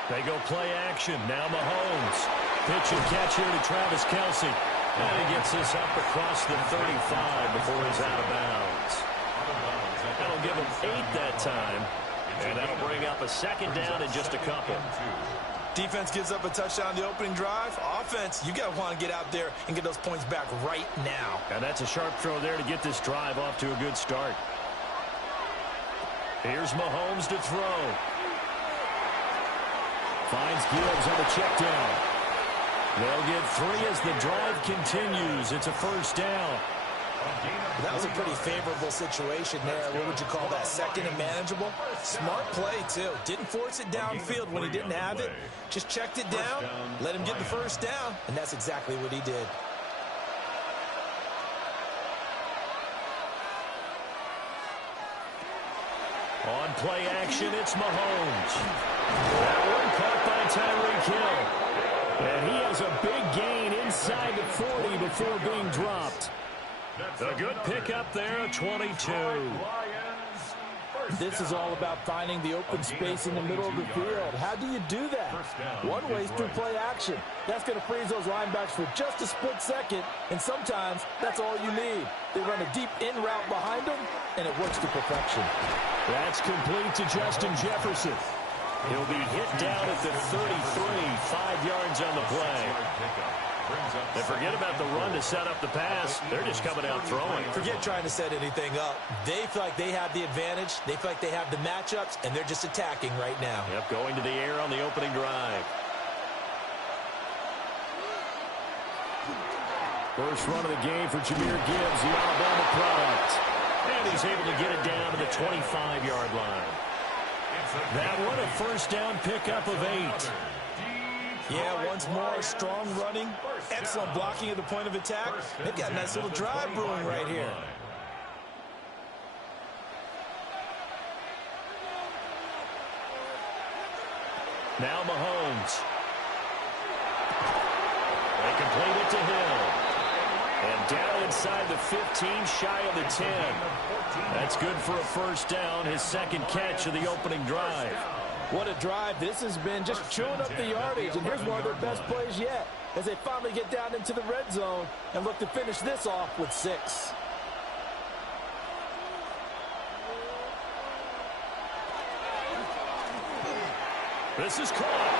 They go play action. Now Mahomes. Pitch and catch here to Travis Kelce. And he gets this up across the 35 before he's out of bounds. That'll give him 8 that time. And that'll bring up a second down in just a couple. Defense gives up a touchdown on the opening drive. Offense, you got to want to get out there and get those points back right now. And that's a sharp throw there to get this drive off to a good start. Here's Mahomes to throw. Finds Gibbs on the check down. They'll get 3 as the drive continues. It's a first down. That was a pretty favorable situation there. What would you call that? Second and manageable? Smart play, too. Didn't force it downfield when he didn't have it. Just checked it down, let him get the first down, and that's exactly what he did. On play action, it's Mahomes. That one caught by Tyreek Hill. And he has a big gain inside the 40 before being dropped. A good pickup there, 22. This is all about finding the open space in the middle of the field. How do you do that? One way is through play action. That's going to freeze those linebackers for just a split second, and sometimes that's all you need. They run a deep in route behind them, and it works to perfection. That's complete to Justin Jefferson. He'll be hit down at the 33, 5 yards on the play. And forget about the run to set up the pass. They're just coming out throwing. Forget trying to set anything up. They feel like they have the advantage. They feel like they have the matchups, and they're just attacking right now. Yep, going to the air on the opening drive. First run of the game for Jahmyr Gibbs, the Alabama product. And he's able to get it down to the 25-yard line. That one, a first down pickup of 8. Yeah, once more, strong running, excellent blocking at the point of attack. They've got a nice little drive brewing right here. Now Mahomes. They complete it to Hill. And down inside the 15, shy of the 10. That's good for a first down, his second catch of the opening drive. What a drive this has been, just chewing up the yardage. And here's one of their best plays yet, as they finally get down into the red zone and look to finish this off with 6. This is caught.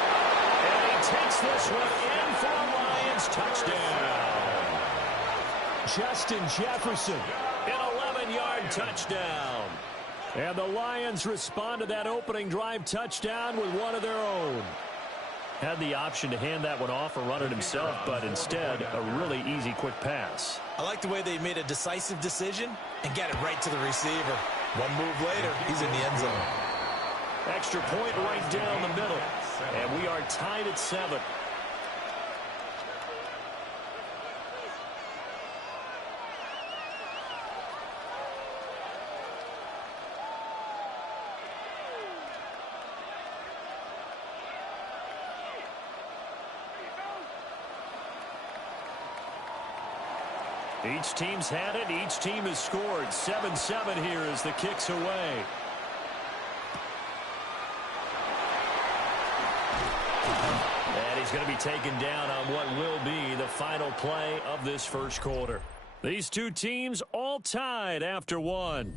And he takes this one in for a Lions touchdown. Justin Jefferson. An 11-yard touchdown. And the Lions respond to that opening drive touchdown with one of their own. Had the option to hand that one off or run it himself, but instead, a really easy, quick pass. I like the way they made a decisive decision and got it right to the receiver. One move later, he's in the end zone. Extra point right down the middle. And we are tied at 7. Each team's had it. Each team has scored. 7-7 here as the kick's away. And he's going to be taken down on what will be the final play of this first quarter. These two teams all tied after one.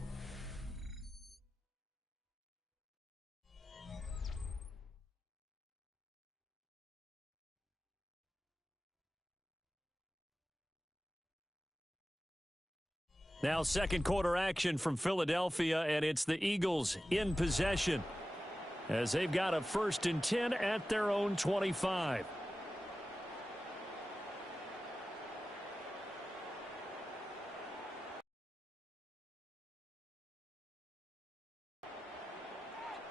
Now second quarter action from Philadelphia, and it's the Eagles in possession as they've got a 1st and 10 at their own 25.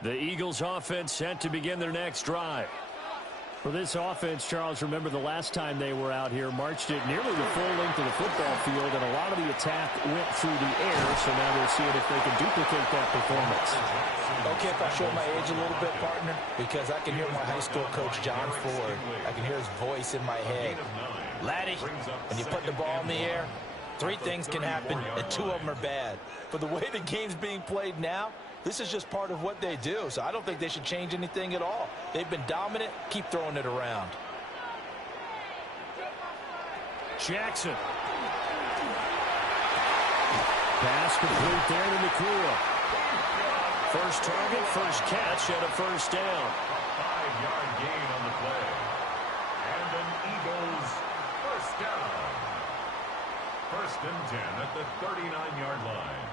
The Eagles offense set to begin their next drive. For this offense, Charles, remember the last time they were out here, marched it nearly the full length of the football field, and a lot of the attack went through the air, so now they're seeing if they can duplicate that performance. Okay, if I show my age a little bit, partner, because I can hear my high school coach, John Ford. I can hear his voice in my head. Laddie, when you put the ball in the air, 3 things can happen, and 2 of them are bad. For the way the game's being played now, this is just part of what they do, so I don't think they should change anything at all. They've been dominant. Keep throwing it around. Jackson. Pass complete there to Nakua. First target, first catch, and a first down. A 5-yard gain on the play. And an Eagles first down. 1st and 10 at the 39-yard line.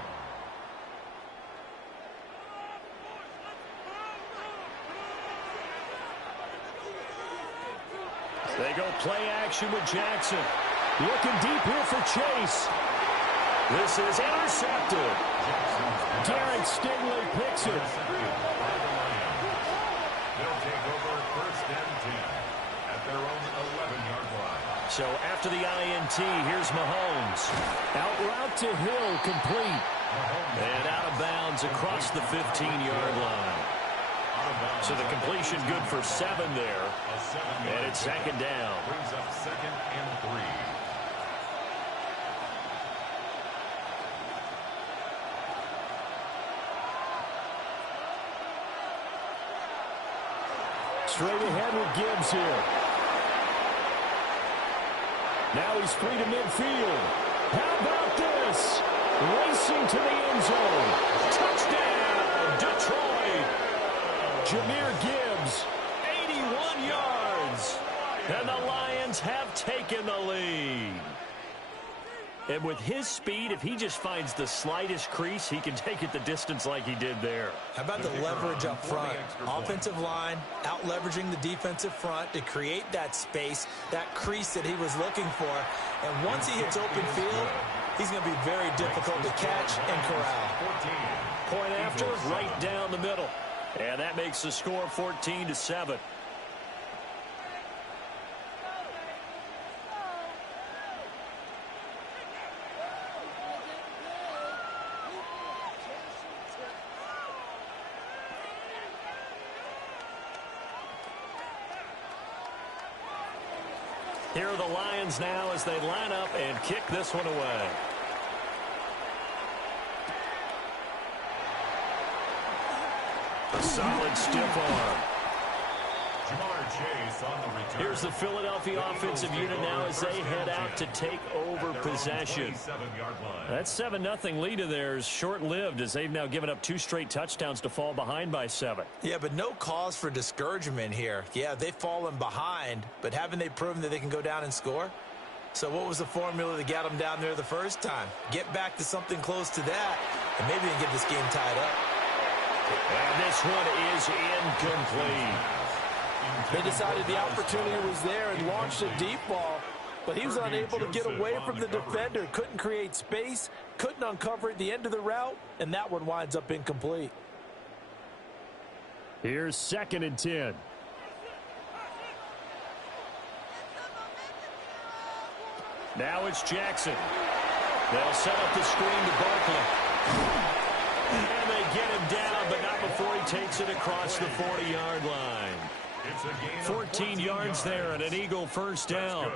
They go play action with Jackson. Looking deep here for Chase. This is intercepted. Garrett Stingley picks it. They'll take over 1st and 10 at their own 11-yard line. So after the INT, here's Mahomes. Out route to Hill, complete. And out of bounds across the 15-yard line. So the completion good for 7 there. And it's 2nd down. Brings up 2nd and 3. Straight ahead with Gibbs here. Now he's free to midfield. How about this? Racing to the end zone. Touchdown, Detroit. Jahmyr Gibbs, 81 yards. And the Lions have taken the lead. And with his speed, if he just finds the slightest crease, he can take it the distance like he did there. How about the leverage up front? Offensive line out leveraging the defensive front to create that space, that crease that he was looking for. And once he hits open field, he's going to be very difficult to catch and corral. Point after, right down the middle. And that makes the score 14-7. Here are the Lions now as they line up and kick this one away. A solid stiff arm. Ja'Marr Chase on the return. Here's the Philadelphia offensive unit now as they head out to take over possession. That 7-0 lead of theirs short-lived as they've now given up 2 straight touchdowns to fall behind by 7. Yeah, but no cause for discouragement here. Yeah, they've fallen behind, but haven't they proven that they can go down and score? So what was the formula that got them down there the first time? Get back to something close to that, and maybe they can get this game tied up. And this one is incomplete. They decided the opportunity was there and launched a deep ball, but he was unable to get away from the defender, couldn't create space, couldn't uncover at the end of the route, and that one winds up incomplete. Here's 2nd and 10. Now it's Jackson. They'll set up the screen to Barkley. And they get him down, but not before he takes it across the 40-yard line. 14 yards there and an Eagle first down.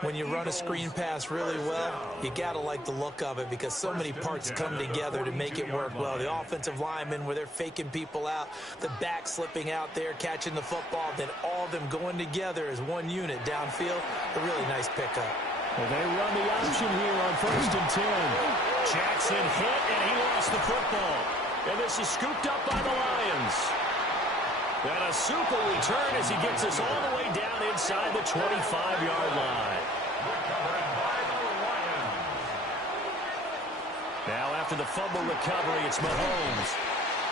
When you run a screen pass really well, you got to like the look of it because so many parts come together to make it work well. The offensive linemen where they're faking people out, the back slipping out there, catching the football, then all of them going together as one unit downfield. A really nice pickup. Well, they run the option here on 1st and 10. Jackson hit, and he lost the football. And this is scooped up by the Lions. And a super return as he gets us all the way down inside the 25-yard line. Now after the fumble recovery, it's Mahomes.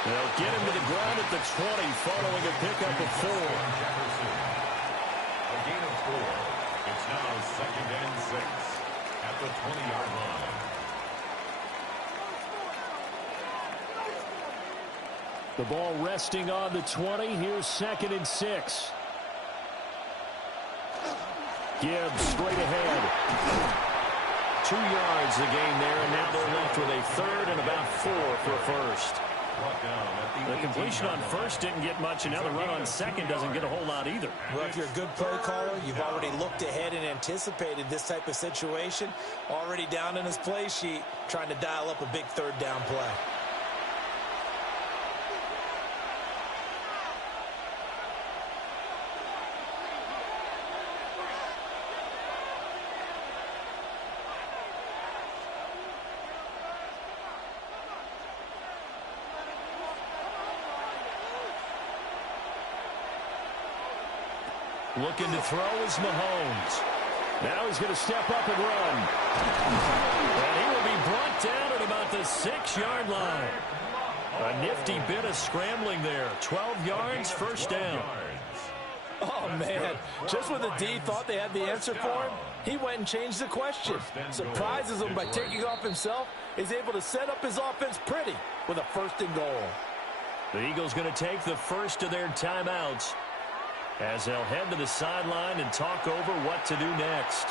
They'll get him to the ground at the 20 following a pickup of 4. A gain of 4. It's now 2nd and 6 at the 20-yard line. The ball resting on the 20. Here's 2nd and 6. Gibbs straight ahead. 2 yards the gain there, and now they're left with a 3rd and about 4 for a first. The completion on 1st didn't get much, and now the run on 2nd doesn't get a whole lot either. Well, if you're a good play caller, you've already looked ahead and anticipated this type of situation. Already down in his play sheet, trying to dial up a big 3rd down play. Looking to throw is Mahomes. Now he's going to step up and run. And he will be brought down at about the 6-yard line. A nifty bit of scrambling there. 12 yards, first down. Oh, man. Just when the D thought they had the answer for him, he went and changed the question. Surprises him by taking off himself. Is able to set up his offense pretty with a 1st and goal. The Eagles going to take the first of their timeouts as they'll head to the sideline and talk over what to do next.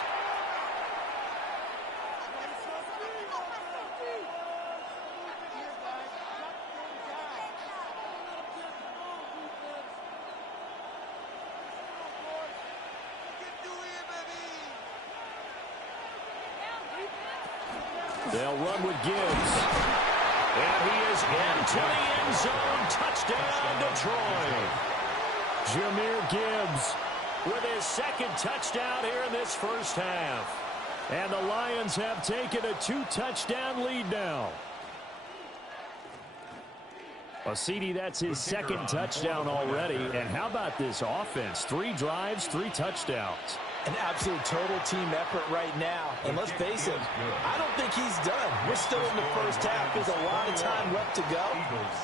They'll run with Gibbs. And he is into the end zone. Touchdown, Detroit. Jahmyr Gibbs with his 2nd touchdown here in this first half. And the Lions have taken a 2-touchdown lead now. Well, CD, that's his 2nd touchdown already. And how about this offense? 3 drives, 3 touchdowns. An absolute total team effort right now. And let's face it, I don't think he's done. We're still in the first half. There's a lot of time left to go.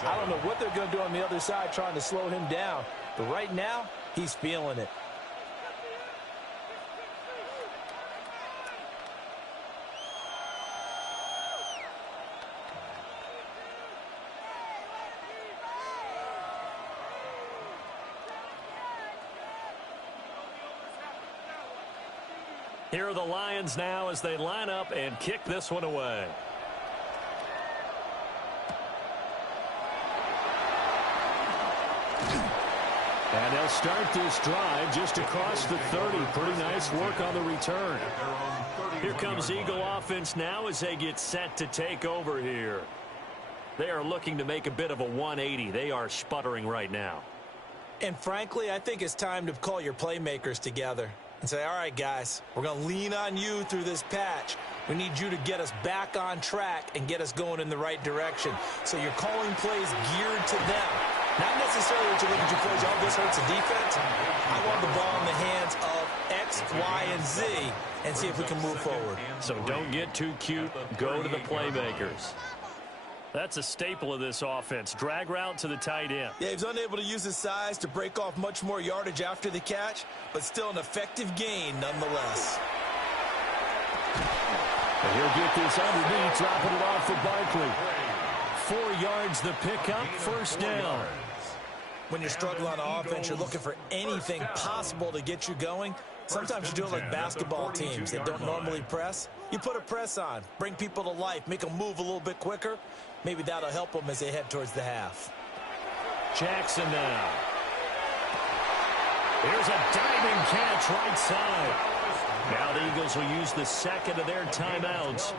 I don't know what they're going to do on the other side trying to slow him down. But right now, he's feeling it. Here are the Lions now as they line up and kick this one away. And they'll start this drive just across the 30. Pretty nice work on the return. Here comes Eagle offense now as they get set to take over here. They are looking to make a bit of a 180. They are sputtering right now. And frankly, I think it's time to call your playmakers together and say, all right, guys, we're going to lean on you through this patch. We need you to get us back on track and get us going in the right direction. So you're calling plays geared to them. Not necessarily that you look at your plays, oh, this hurts the defense. I want the ball in the hands of X, Y, and Z and see if we can move forward. So don't get too cute. Go to the playmakers. That's a staple of this offense. Drag route to the tight end. Yeah, he's unable to use his size to break off much more yardage after the catch, but still an effective gain nonetheless. And he'll get this underneath, dropping it off for Barkley. 4 yards the pickup, first down. When you're struggling on offense, you're looking for anything possible to get you going. Sometimes you do it like basketball teams that don't normally press. You put a press on, bring people to life, make them move a little bit quicker. Maybe that'll help them as they head towards the half. Jackson now. Here's a diving catch right side. Now the Eagles will use the second of their timeouts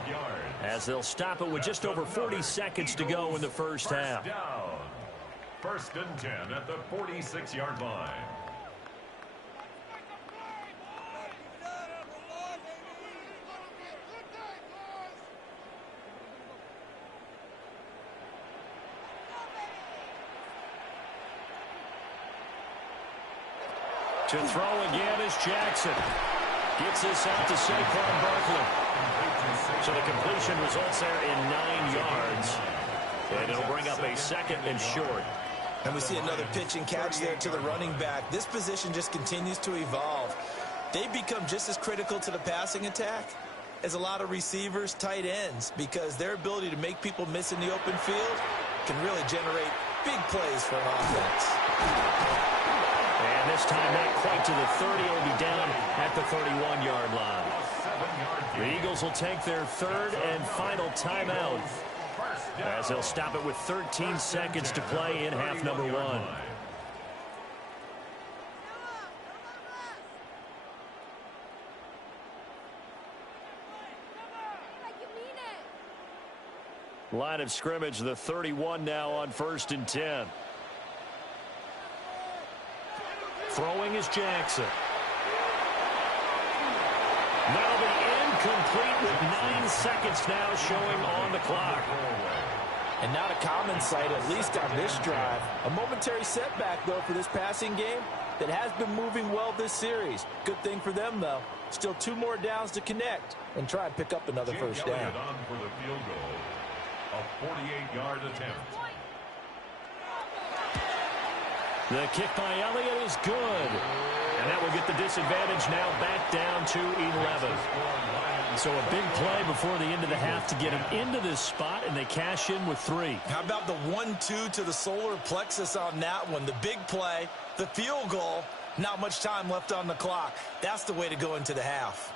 as they'll stop it with just over 40 seconds to go in the first half. First and 10 at the 46-yard line. To throw again is Jackson. Gets this out to Saquon Barkley. So the completion results there in 9 yards. And it'll bring up a second and short. And we see another pitch and catch there to the running back. This position just continues to evolve. They've become just as critical to the passing attack as a lot of receivers, tight ends, because their ability to make people miss in the open field can really generate big plays for an offense. And this time not quite to the 30. It'll be down at the 31-yard line. The Eagles will take their third and final timeout as they'll stop it with 13 seconds to play in half number 1. Line of scrimmage, the 31 now on 1st and 10. Throwing is Jackson. That'll be incomplete with 9 seconds now showing on the clock. And not a common sight, at least on this drive. A momentary setback, though, for this passing game that has been moving well this series. Good thing for them, though. Still 2 more downs to connect and try and pick up another first down. On for the field goal. A 48-yard attempt. The kick by Elliott is good. And that will get the disadvantage now back down to 11. So a big play before the end of the half to get them into this spot, and they cash in with 3. How about the 1-2 to the solar plexus on that one? The big play, the field goal, not much time left on the clock. That's the way to go into the half.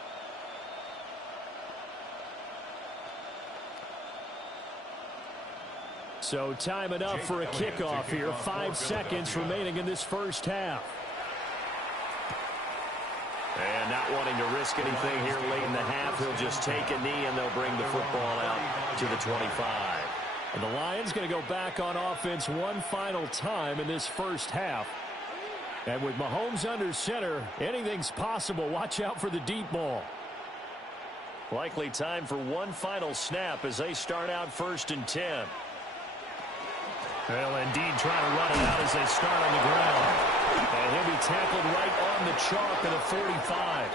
So time enough for a kickoff here. 5 seconds remaining in this first half. And not wanting to risk anything here late in the half, he'll just take a knee and they'll bring the football out to the 25. And the Lions going to go back on offense one final time in this first half. And with Mahomes under center, anything's possible. Watch out for the deep ball. Likely time for one final snap as they start out 1st and 10. Well, indeed, trying to run it out as they start on the ground. And he'll be tackled right on the chalk of the 45.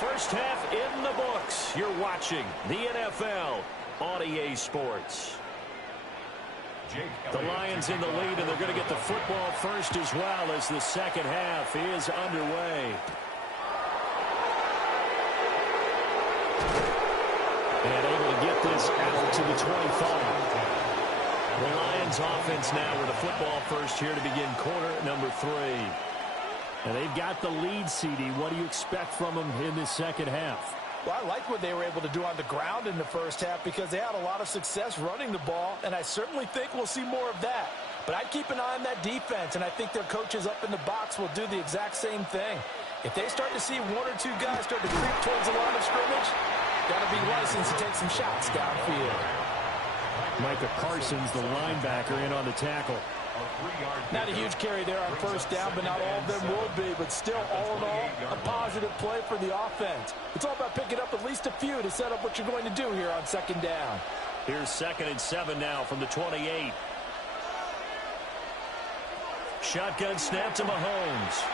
First half in the books. You're watching the NFL on EA Sports. The Lions in the lead, and they're going to get the football first as well as the second half is underway. And able to get this out to the 25. The Lions offense now with a football first here to begin quarter number 3. And they've got the lead, CD. What do you expect from them in this second half? Well, I like what they were able to do on the ground in the first half because they had a lot of success running the ball, and I certainly think we'll see more of that. But I'd keep an eye on that defense, and I think their coaches up in the box will do the exact same thing. If they start to see 1 or 2 guys start to creep towards the line of scrimmage, got to be licensed to take some shots downfield. Micah Parsons, the linebacker, in on the tackle. Not a huge carry there on first down, but not all of them will be. But still, all in all, a positive play for the offense. It's all about picking up at least a few to set up what you're going to do here on second down. Here's 2nd and 7 now from the 28. Shotgun snap to Mahomes.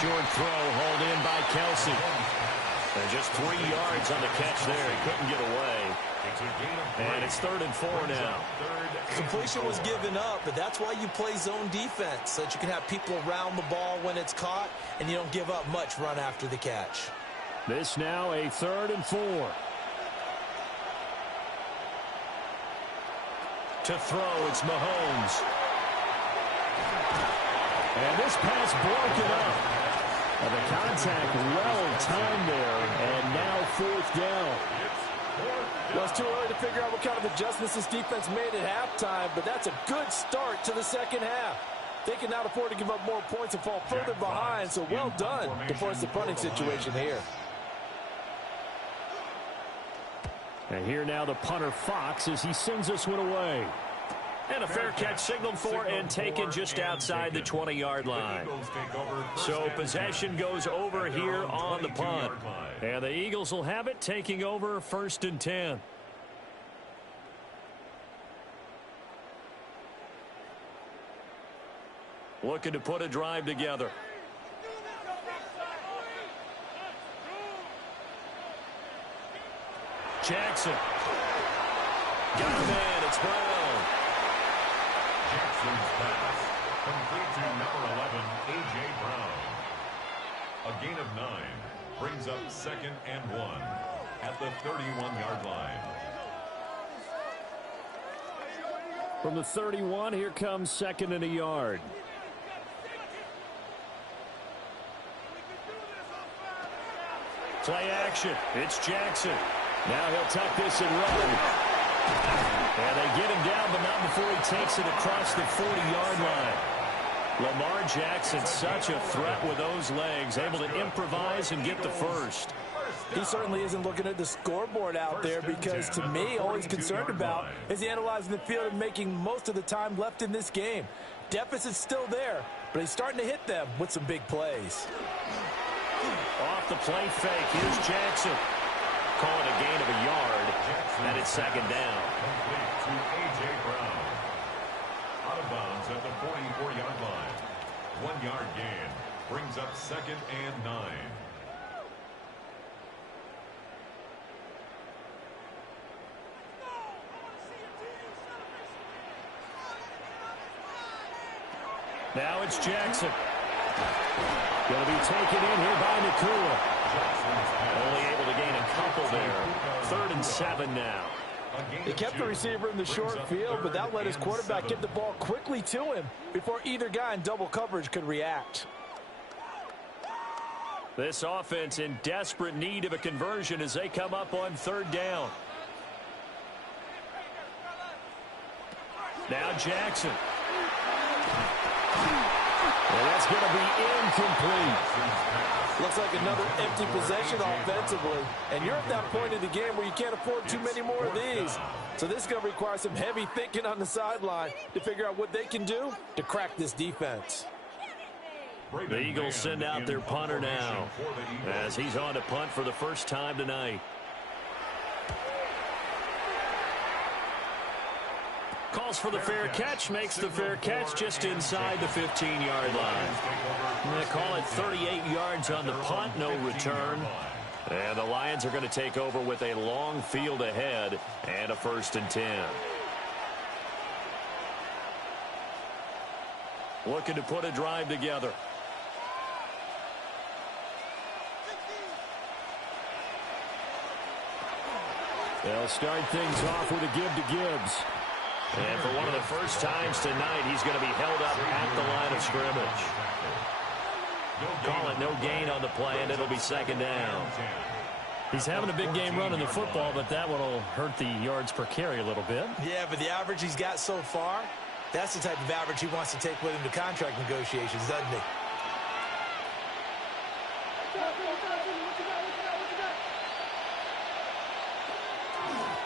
Short throw hauled in by Kelsey. And just 3 yards on the catch there. He couldn't get away. And it's 3rd and 4 now. Completion was given up, but that's why you play zone defense, so that you can have people around the ball when it's caught, and you don't give up much run after the catch. This now a 3rd and 4. To throw, it's Mahomes. And this pass broken up. And the contact well timed there, and now 4th down. Well, it's too early to figure out what kind of adjustments this defense made at halftime, but that's a good start to the second half. They can not afford to give up more points and fall further behind, so well done to force the punting situation here. And here now the punter Fox as he sends this one away. And a fair catch signaled for and taken just outside the 20-yard line. So possession goes over here on the punt. And the Eagles will have it, taking over 1st and 10. Looking to put a drive together. Jackson. Got a man. It's Brown. Jackson's pass complete to number 11, A.J. Brown. A gain of 9 brings up 2nd and 1 at the 31-yard line. From the 31, here comes 2nd and a yard. Play action. It's Jackson. Now he'll tuck this and run. And they get him down, but not before he takes it across the 40-yard line. Lamar Jackson, such a threat with those legs, able to improvise and get the first. He certainly isn't looking at the scoreboard out there because, to me, all he's concerned about is analyzing the field and making most of the time left in this game. Deficit's still there, but he's starting to hit them with some big plays. Off the play fake, here's Jackson. Call it a gain of a yard, and it's 2nd down. Complete to A.J. Brown. Out of bounds at the 44-yard line. 1-yard gain brings up 2nd and 9. Now it's Jackson. Going to be taken in here by Nacua. Only able to gain a couple there. 3rd and 7 now. He kept the receiver in the short field, but that let his quarterback get the ball quickly to him before either guy in double coverage could react. This offense in desperate need of a conversion as they come up on 3rd down. Now Jackson. Well, that's going to be incomplete. Looks like another empty possession offensively. And you're at that point in the game where you can't afford too many more of these. So this is going to require some heavy thinking on the sideline to figure out what they can do to crack this defense. The Eagles send out their punter now as he's on to punt for the first time tonight. Calls for the fair catch, makes the fair catch just inside the 15-yard line. They call it 38 yards on the punt, no return. And the Lions are going to take over with a long field ahead and a 1st and 10. Looking to put a drive together. They'll start things off with a give to Gibbs. And for one of the first times tonight, he's going to be held up at the line of scrimmage. Call it no gain on the play, and it'll be 2nd down. He's having a big game running the football, but that one will hurt the yards per carry a little bit. Yeah, but the average he's got so far, that's the type of average he wants to take with him to contract negotiations, doesn't he?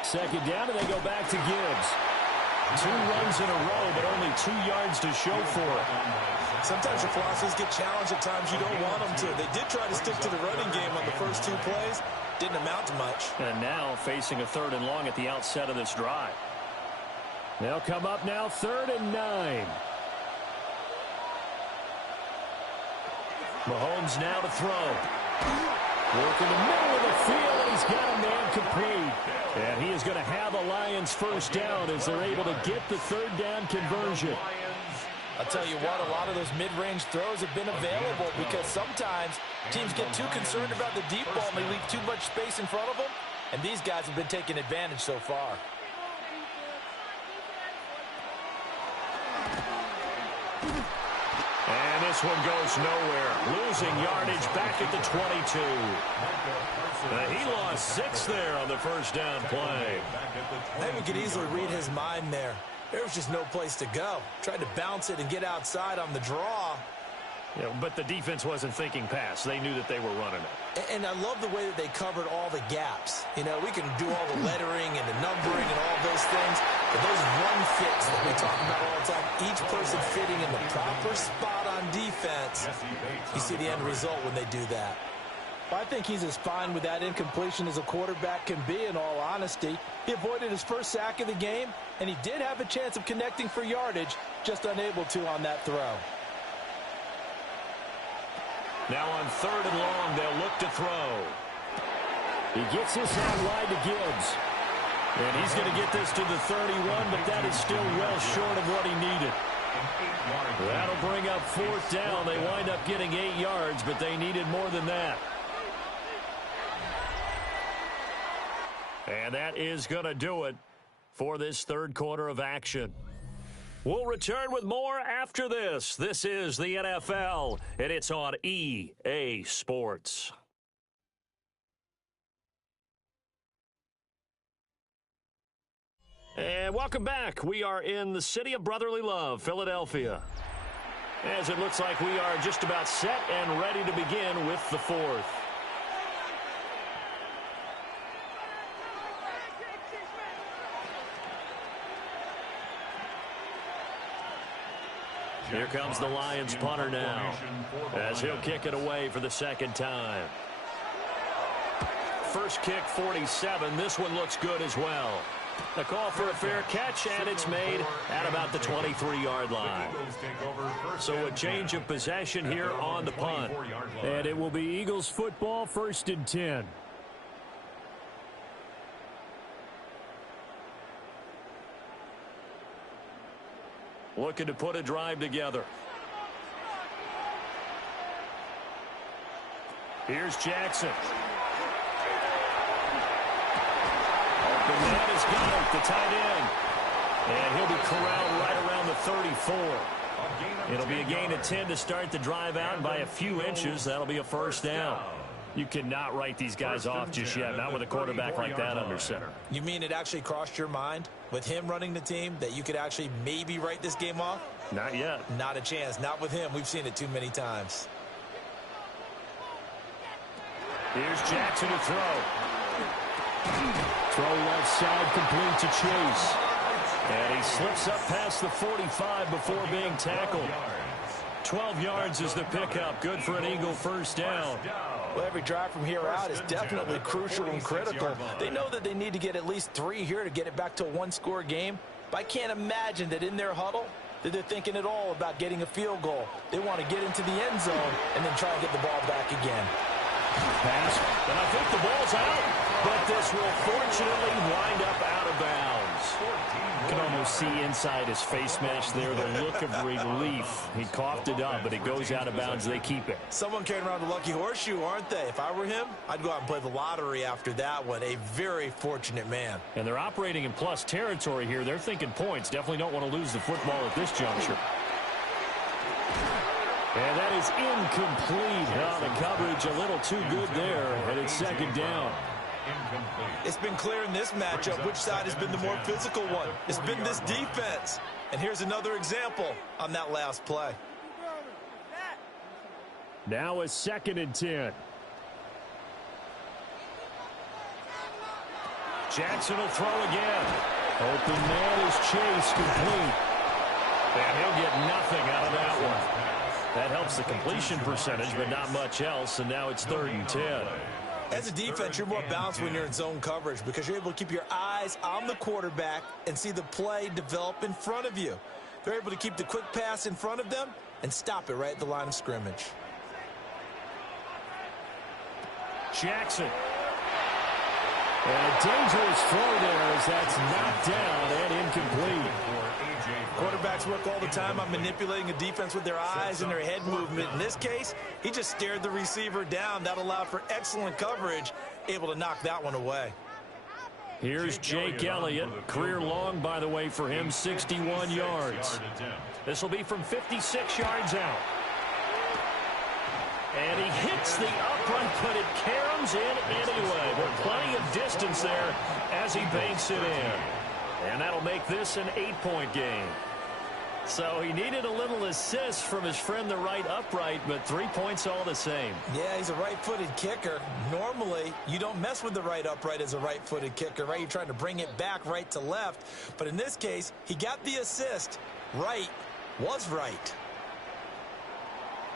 Second down, and they go back to Gibbs. 2 runs in a row, but only 2 yards to show for it. Sometimes your philosophies get challenged at times you don't want them to. They did try to stick to the running game on the first 2 plays. Didn't amount to much. And now facing a 3rd and long at the outset of this drive. They'll come up now 3rd and 9. Mahomes now to throw. Work in the middle of the field, and he's got a man complete. And he is going to have a Lions first down as they're able to get the 3rd down conversion. I'll tell you what, a lot of those mid-range throws have been available because sometimes teams get too concerned about the deep ball and they leave too much space in front of them, and these guys have been taking advantage so far. And this one goes nowhere. Losing yardage back at the 22. He lost 6 there on the first down play. I think we could easily read his mind there. There was just no place to go. Tried to bounce it and get outside on the draw. Yeah, but the defense wasn't thinking pass. They knew that they were running it. And I love the way that they covered all the gaps. You know, we can do all the lettering and the numbering and all those things, but those run fits that we talk about all the time, each person fitting in the proper spot on defense, you see the end result when they do that. I think he's as fine with that incompletion as a quarterback can be, in all honesty. He avoided his first sack of the game, and he did have a chance of connecting for yardage, just unable to on that throw. Now on 3rd and long, they'll look to throw. He gets this out wide to Gibbs. And he's going to get this to the 31, but that is still well short of what he needed. That'll bring up 4th down. They wind up getting 8 yards, but they needed more than that. And that is going to do it for this 3rd quarter of action. We'll return with more after this. This is the NFL, and it's on EA Sports. And welcome back. We are in the city of brotherly love, Philadelphia. As it looks like we are just about set and ready to begin with the 4th. Here comes the Lions punter now, as he'll kick it away for the 2nd time. First kick, 47. This one looks good as well. The call for a fair catch, and it's made at about the 23-yard line. So a change of possession here on the punt. And it will be Eagles football, 1st and 10. Looking to put a drive together. Here's Jackson. Open man has got it, the tight end. And he'll be corralled right around the 34. It'll be a gain of 10 to start the drive out, and by a few inches, that'll be a 1st down. You cannot write these guys off just yet, not with a quarterback like that under center. You mean it actually crossed your mind with him running the team that you could actually maybe write this game off? Not yet. Not a chance. Not with him. We've seen it too many times. Here's Jackson to throw. Throw left side, complete to Chase. And he slips up past the 45 before being tackled. 12 yards is the pickup. Good for an Eagle 1st down. Well, every drive from here out is definitely crucial and critical. They know that they need to get at least 3 here to get it back to a 1-score game. But I can't imagine that in their huddle that they're thinking at all about getting a field goal. They want to get into the end zone and then try and get the ball back again. Pass, and I think the ball's out. But this will fortunately wind up out of bounds. You can almost see inside his face mask there the look of relief. He coughed it up, but it goes out of bounds. They keep it. Someone carrying around the lucky horseshoe, aren't they? If I were him, I'd go out and play the lottery after that one. A very fortunate man. And they're operating in plus territory here. They're thinking points. Definitely don't want to lose the football at this juncture. And that is incomplete. Oh, the coverage a little too good there, and it's 2nd down. It's been clear in this matchup which side has been the more physical one. It's been this defense. And here's another example on that last play. Now a 2nd and 10. Jackson will throw again. Open man is Chase, complete. And he'll get nothing out of that one. That helps the completion percentage, but not much else, and now it's 3rd and 10. As a defense, you're more balanced when you're in zone coverage because you're able to keep your eyes on the quarterback and see the play develop in front of you. They're able to keep the quick pass in front of them and stop it right at the line of scrimmage. Jackson. And a dangerous throw there as that's knocked down and incomplete. Quarterbacks work all the time on manipulating a defense with their eyes and their head movement. In this case, he just stared the receiver down. That allowed for excellent coverage, able to knock that one away. Here's Jake Elliott. Career long, by the way, for him, 61 yards. This will be from 56 yards out. And he hits the upright, but it caroms in anyway. With plenty of distance there as he banks it in. And that'll make this an 8-point game. So he needed a little assist from his friend the right upright, but 3 points all the same. Yeah, he's a right-footed kicker. Normally, you don't mess with the right upright as a right-footed kicker, right? You're trying to bring it back right to left. But in this case, he got the assist. Right was right.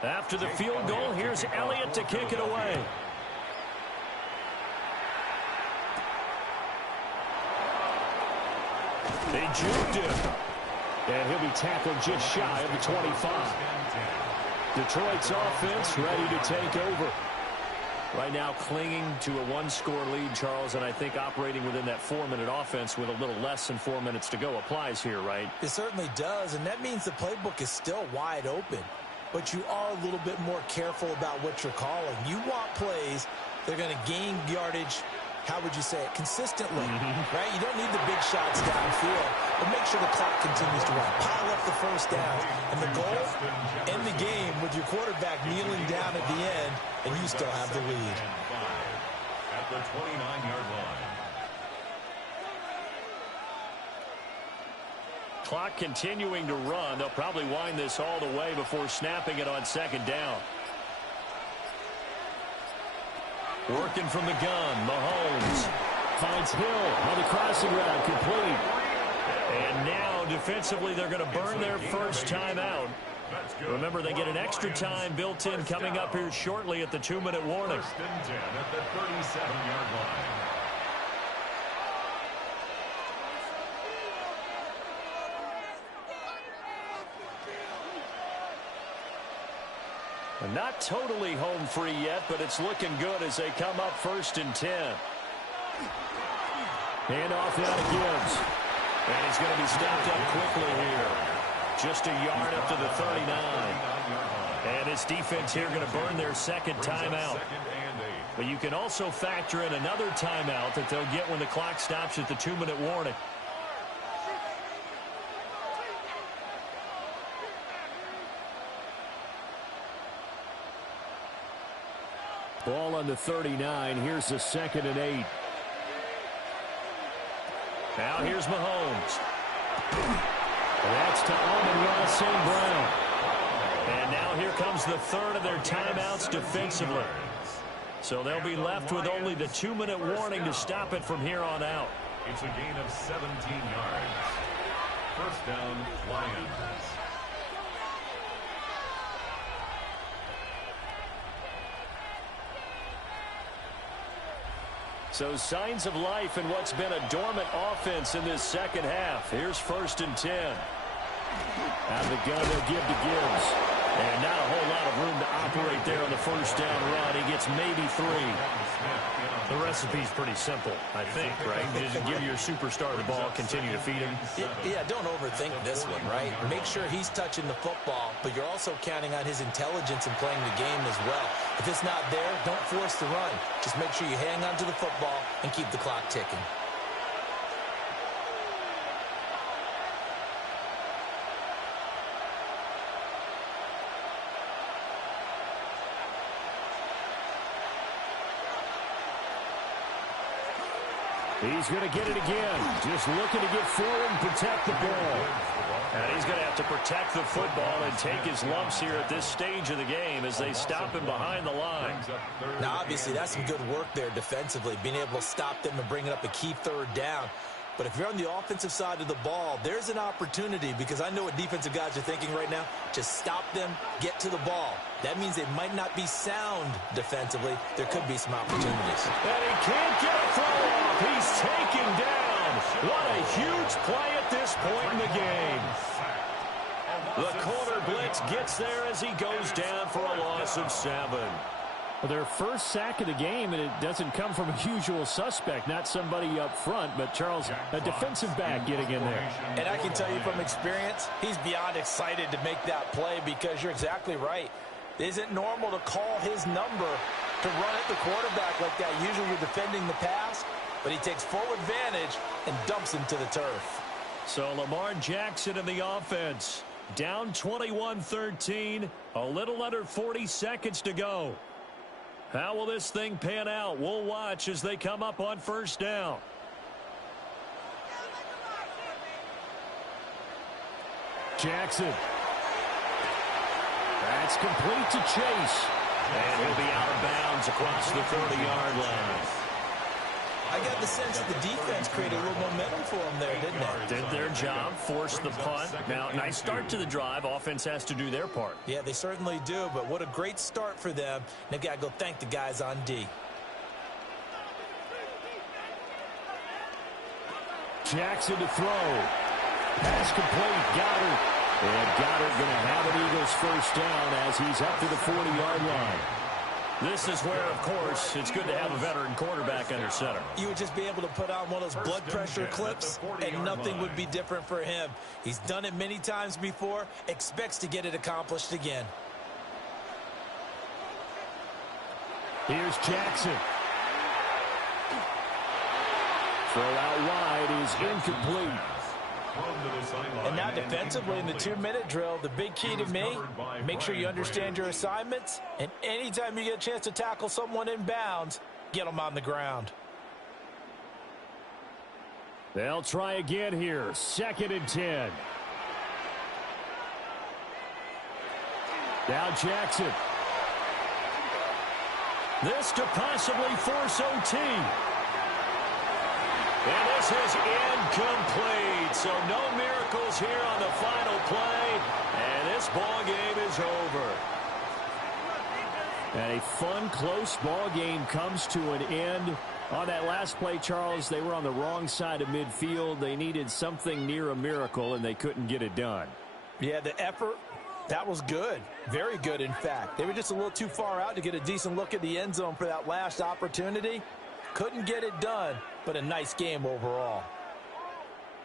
After the field goal, here's Elliott to kick it away. They juked him. And he'll be tackled just shy of the 25. Detroit's offense ready to take over. Right now clinging to a one-score lead, Charles, and I think operating within that 4-minute offense with a little less than 4 minutes to go applies here, right? It certainly does, and that means the playbook is still wide open. But you are a little bit more careful about what you're calling. You want plays that are going to gain yardage, how would you say it, consistently, right? You don't need the big shots downfield, but make sure the clock continues to run. Pile up the first down. And the goal, end the game with your quarterback kneeling down at the end, and you still have the lead. At the 29-yard line. Clock continuing to run. They'll probably wind this all the way before snapping it on second down. Working from the gun, Mahomes finds Hill on the crossing route, complete. And now, defensively, they're going to burn their first timeout. Remember, they get an extra time built in coming up here shortly at the 2-minute warning. First and 10 at the 37-yard line. Not totally home free yet, but it's looking good as they come up 1st and 10. Hand off now to Gibbs. And he's going to be stopped up quickly here. Just a yard up to the 39. And his defense here going to burn their second timeout. But you can also factor in another timeout that they'll get when the clock stops at the 2-minute warning. Ball on the 39. Here's the 2nd and 8. Now here's Mahomes. That's to Amon-Ra St. Brown. And now here comes the third of their timeouts defensively. So they'll be left with only the 2-minute warning to stop it from here on out. It's a gain of 17 yards. First down, Lions. So signs of life in what's been a dormant offense in this second half. Here's 1st and 10. Out of the gun, they'll give to Gibbs. And not a whole lot of room to operate there on the first down run. He gets maybe 3. The recipe's pretty simple, I think, right? Just give your superstar the ball, continue to feed him. Yeah, don't overthink this one, right? Make sure he's touching the football, but you're also counting on his intelligence in playing the game as well. If it's not there, don't force the run. Just make sure you hang on to the football and keep the clock ticking. He's going to get it again. Just looking to get forward and protect the ball. And he's going to have to protect the football and take his lumps here at this stage of the game as they stop him behind the line. Now, obviously, that's some good work there defensively, being able to stop them and bring it up a key third down. But if you're on the offensive side of the ball, there's an opportunity, because I know what defensive guys are thinking right now. Just stop them, get to the ball. That means they might not be sound defensively. There could be some opportunities. And he can't get a throw off. He's taken down. What a huge play at this point in the game. The corner blitz gets there as he goes down for a loss of 7. Well, their first sack of the game, and it doesn't come from a usual suspect, not somebody up front, but Charles, a defensive back getting in there. And I can tell you from experience, he's beyond excited to make that play, because you're exactly right. It isn't normal to call his number to run at the quarterback like that. Usually you're defending the pass, but he takes full advantage and dumps him to the turf. So Lamar Jackson in the offense, down 21-13, a little under 40 seconds to go. How will this thing pan out? We'll watch as they come up on first down. Jackson. That's complete to Chase. And he'll be out of bounds across the 30-yard line. I got the sense that the defense created a little momentum for them there, didn't they? Did their job, forced the punt. Now, nice start to the drive. Offense has to do their part. Yeah, they certainly do, but what a great start for them. They've got to go thank the guys on D. Jackson to throw. Pass complete. Goddard. And Goddard going to have an Eagles first down as he's up to the 40-yard line. This is where, of course, it's good to have a veteran quarterback under center. You would just be able to put on one of those blood pressure clips, and nothing would be different for him. He's done it many times before, expects to get it accomplished again. Here's Jackson. Throw out wide is incomplete. And now defensively in the 2-minute drill, the big key to me, make sure you understand your assignments, and anytime you get a chance to tackle someone in bounds, get them on the ground. They'll try again here. 2nd and 10. Now Jackson. This to possibly force OT. And this is incomplete. So no miracles here on the final play. And this ball game is over. And a fun, close ball game comes to an end. On that last play, Charles, they were on the wrong side of midfield. They needed something near a miracle, and they couldn't get it done. Yeah, the effort, that was good. Very good, in fact. They were just a little too far out to get a decent look at the end zone for that last opportunity. Couldn't get it done, but a nice game overall.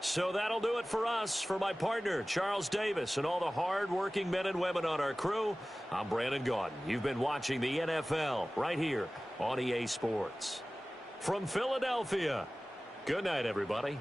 So that'll do it for us. For my partner, Charles Davis, and all the hard-working men and women on our crew, I'm Brandon Gaudin. You've been watching the NFL right here on EA Sports. From Philadelphia, good night, everybody.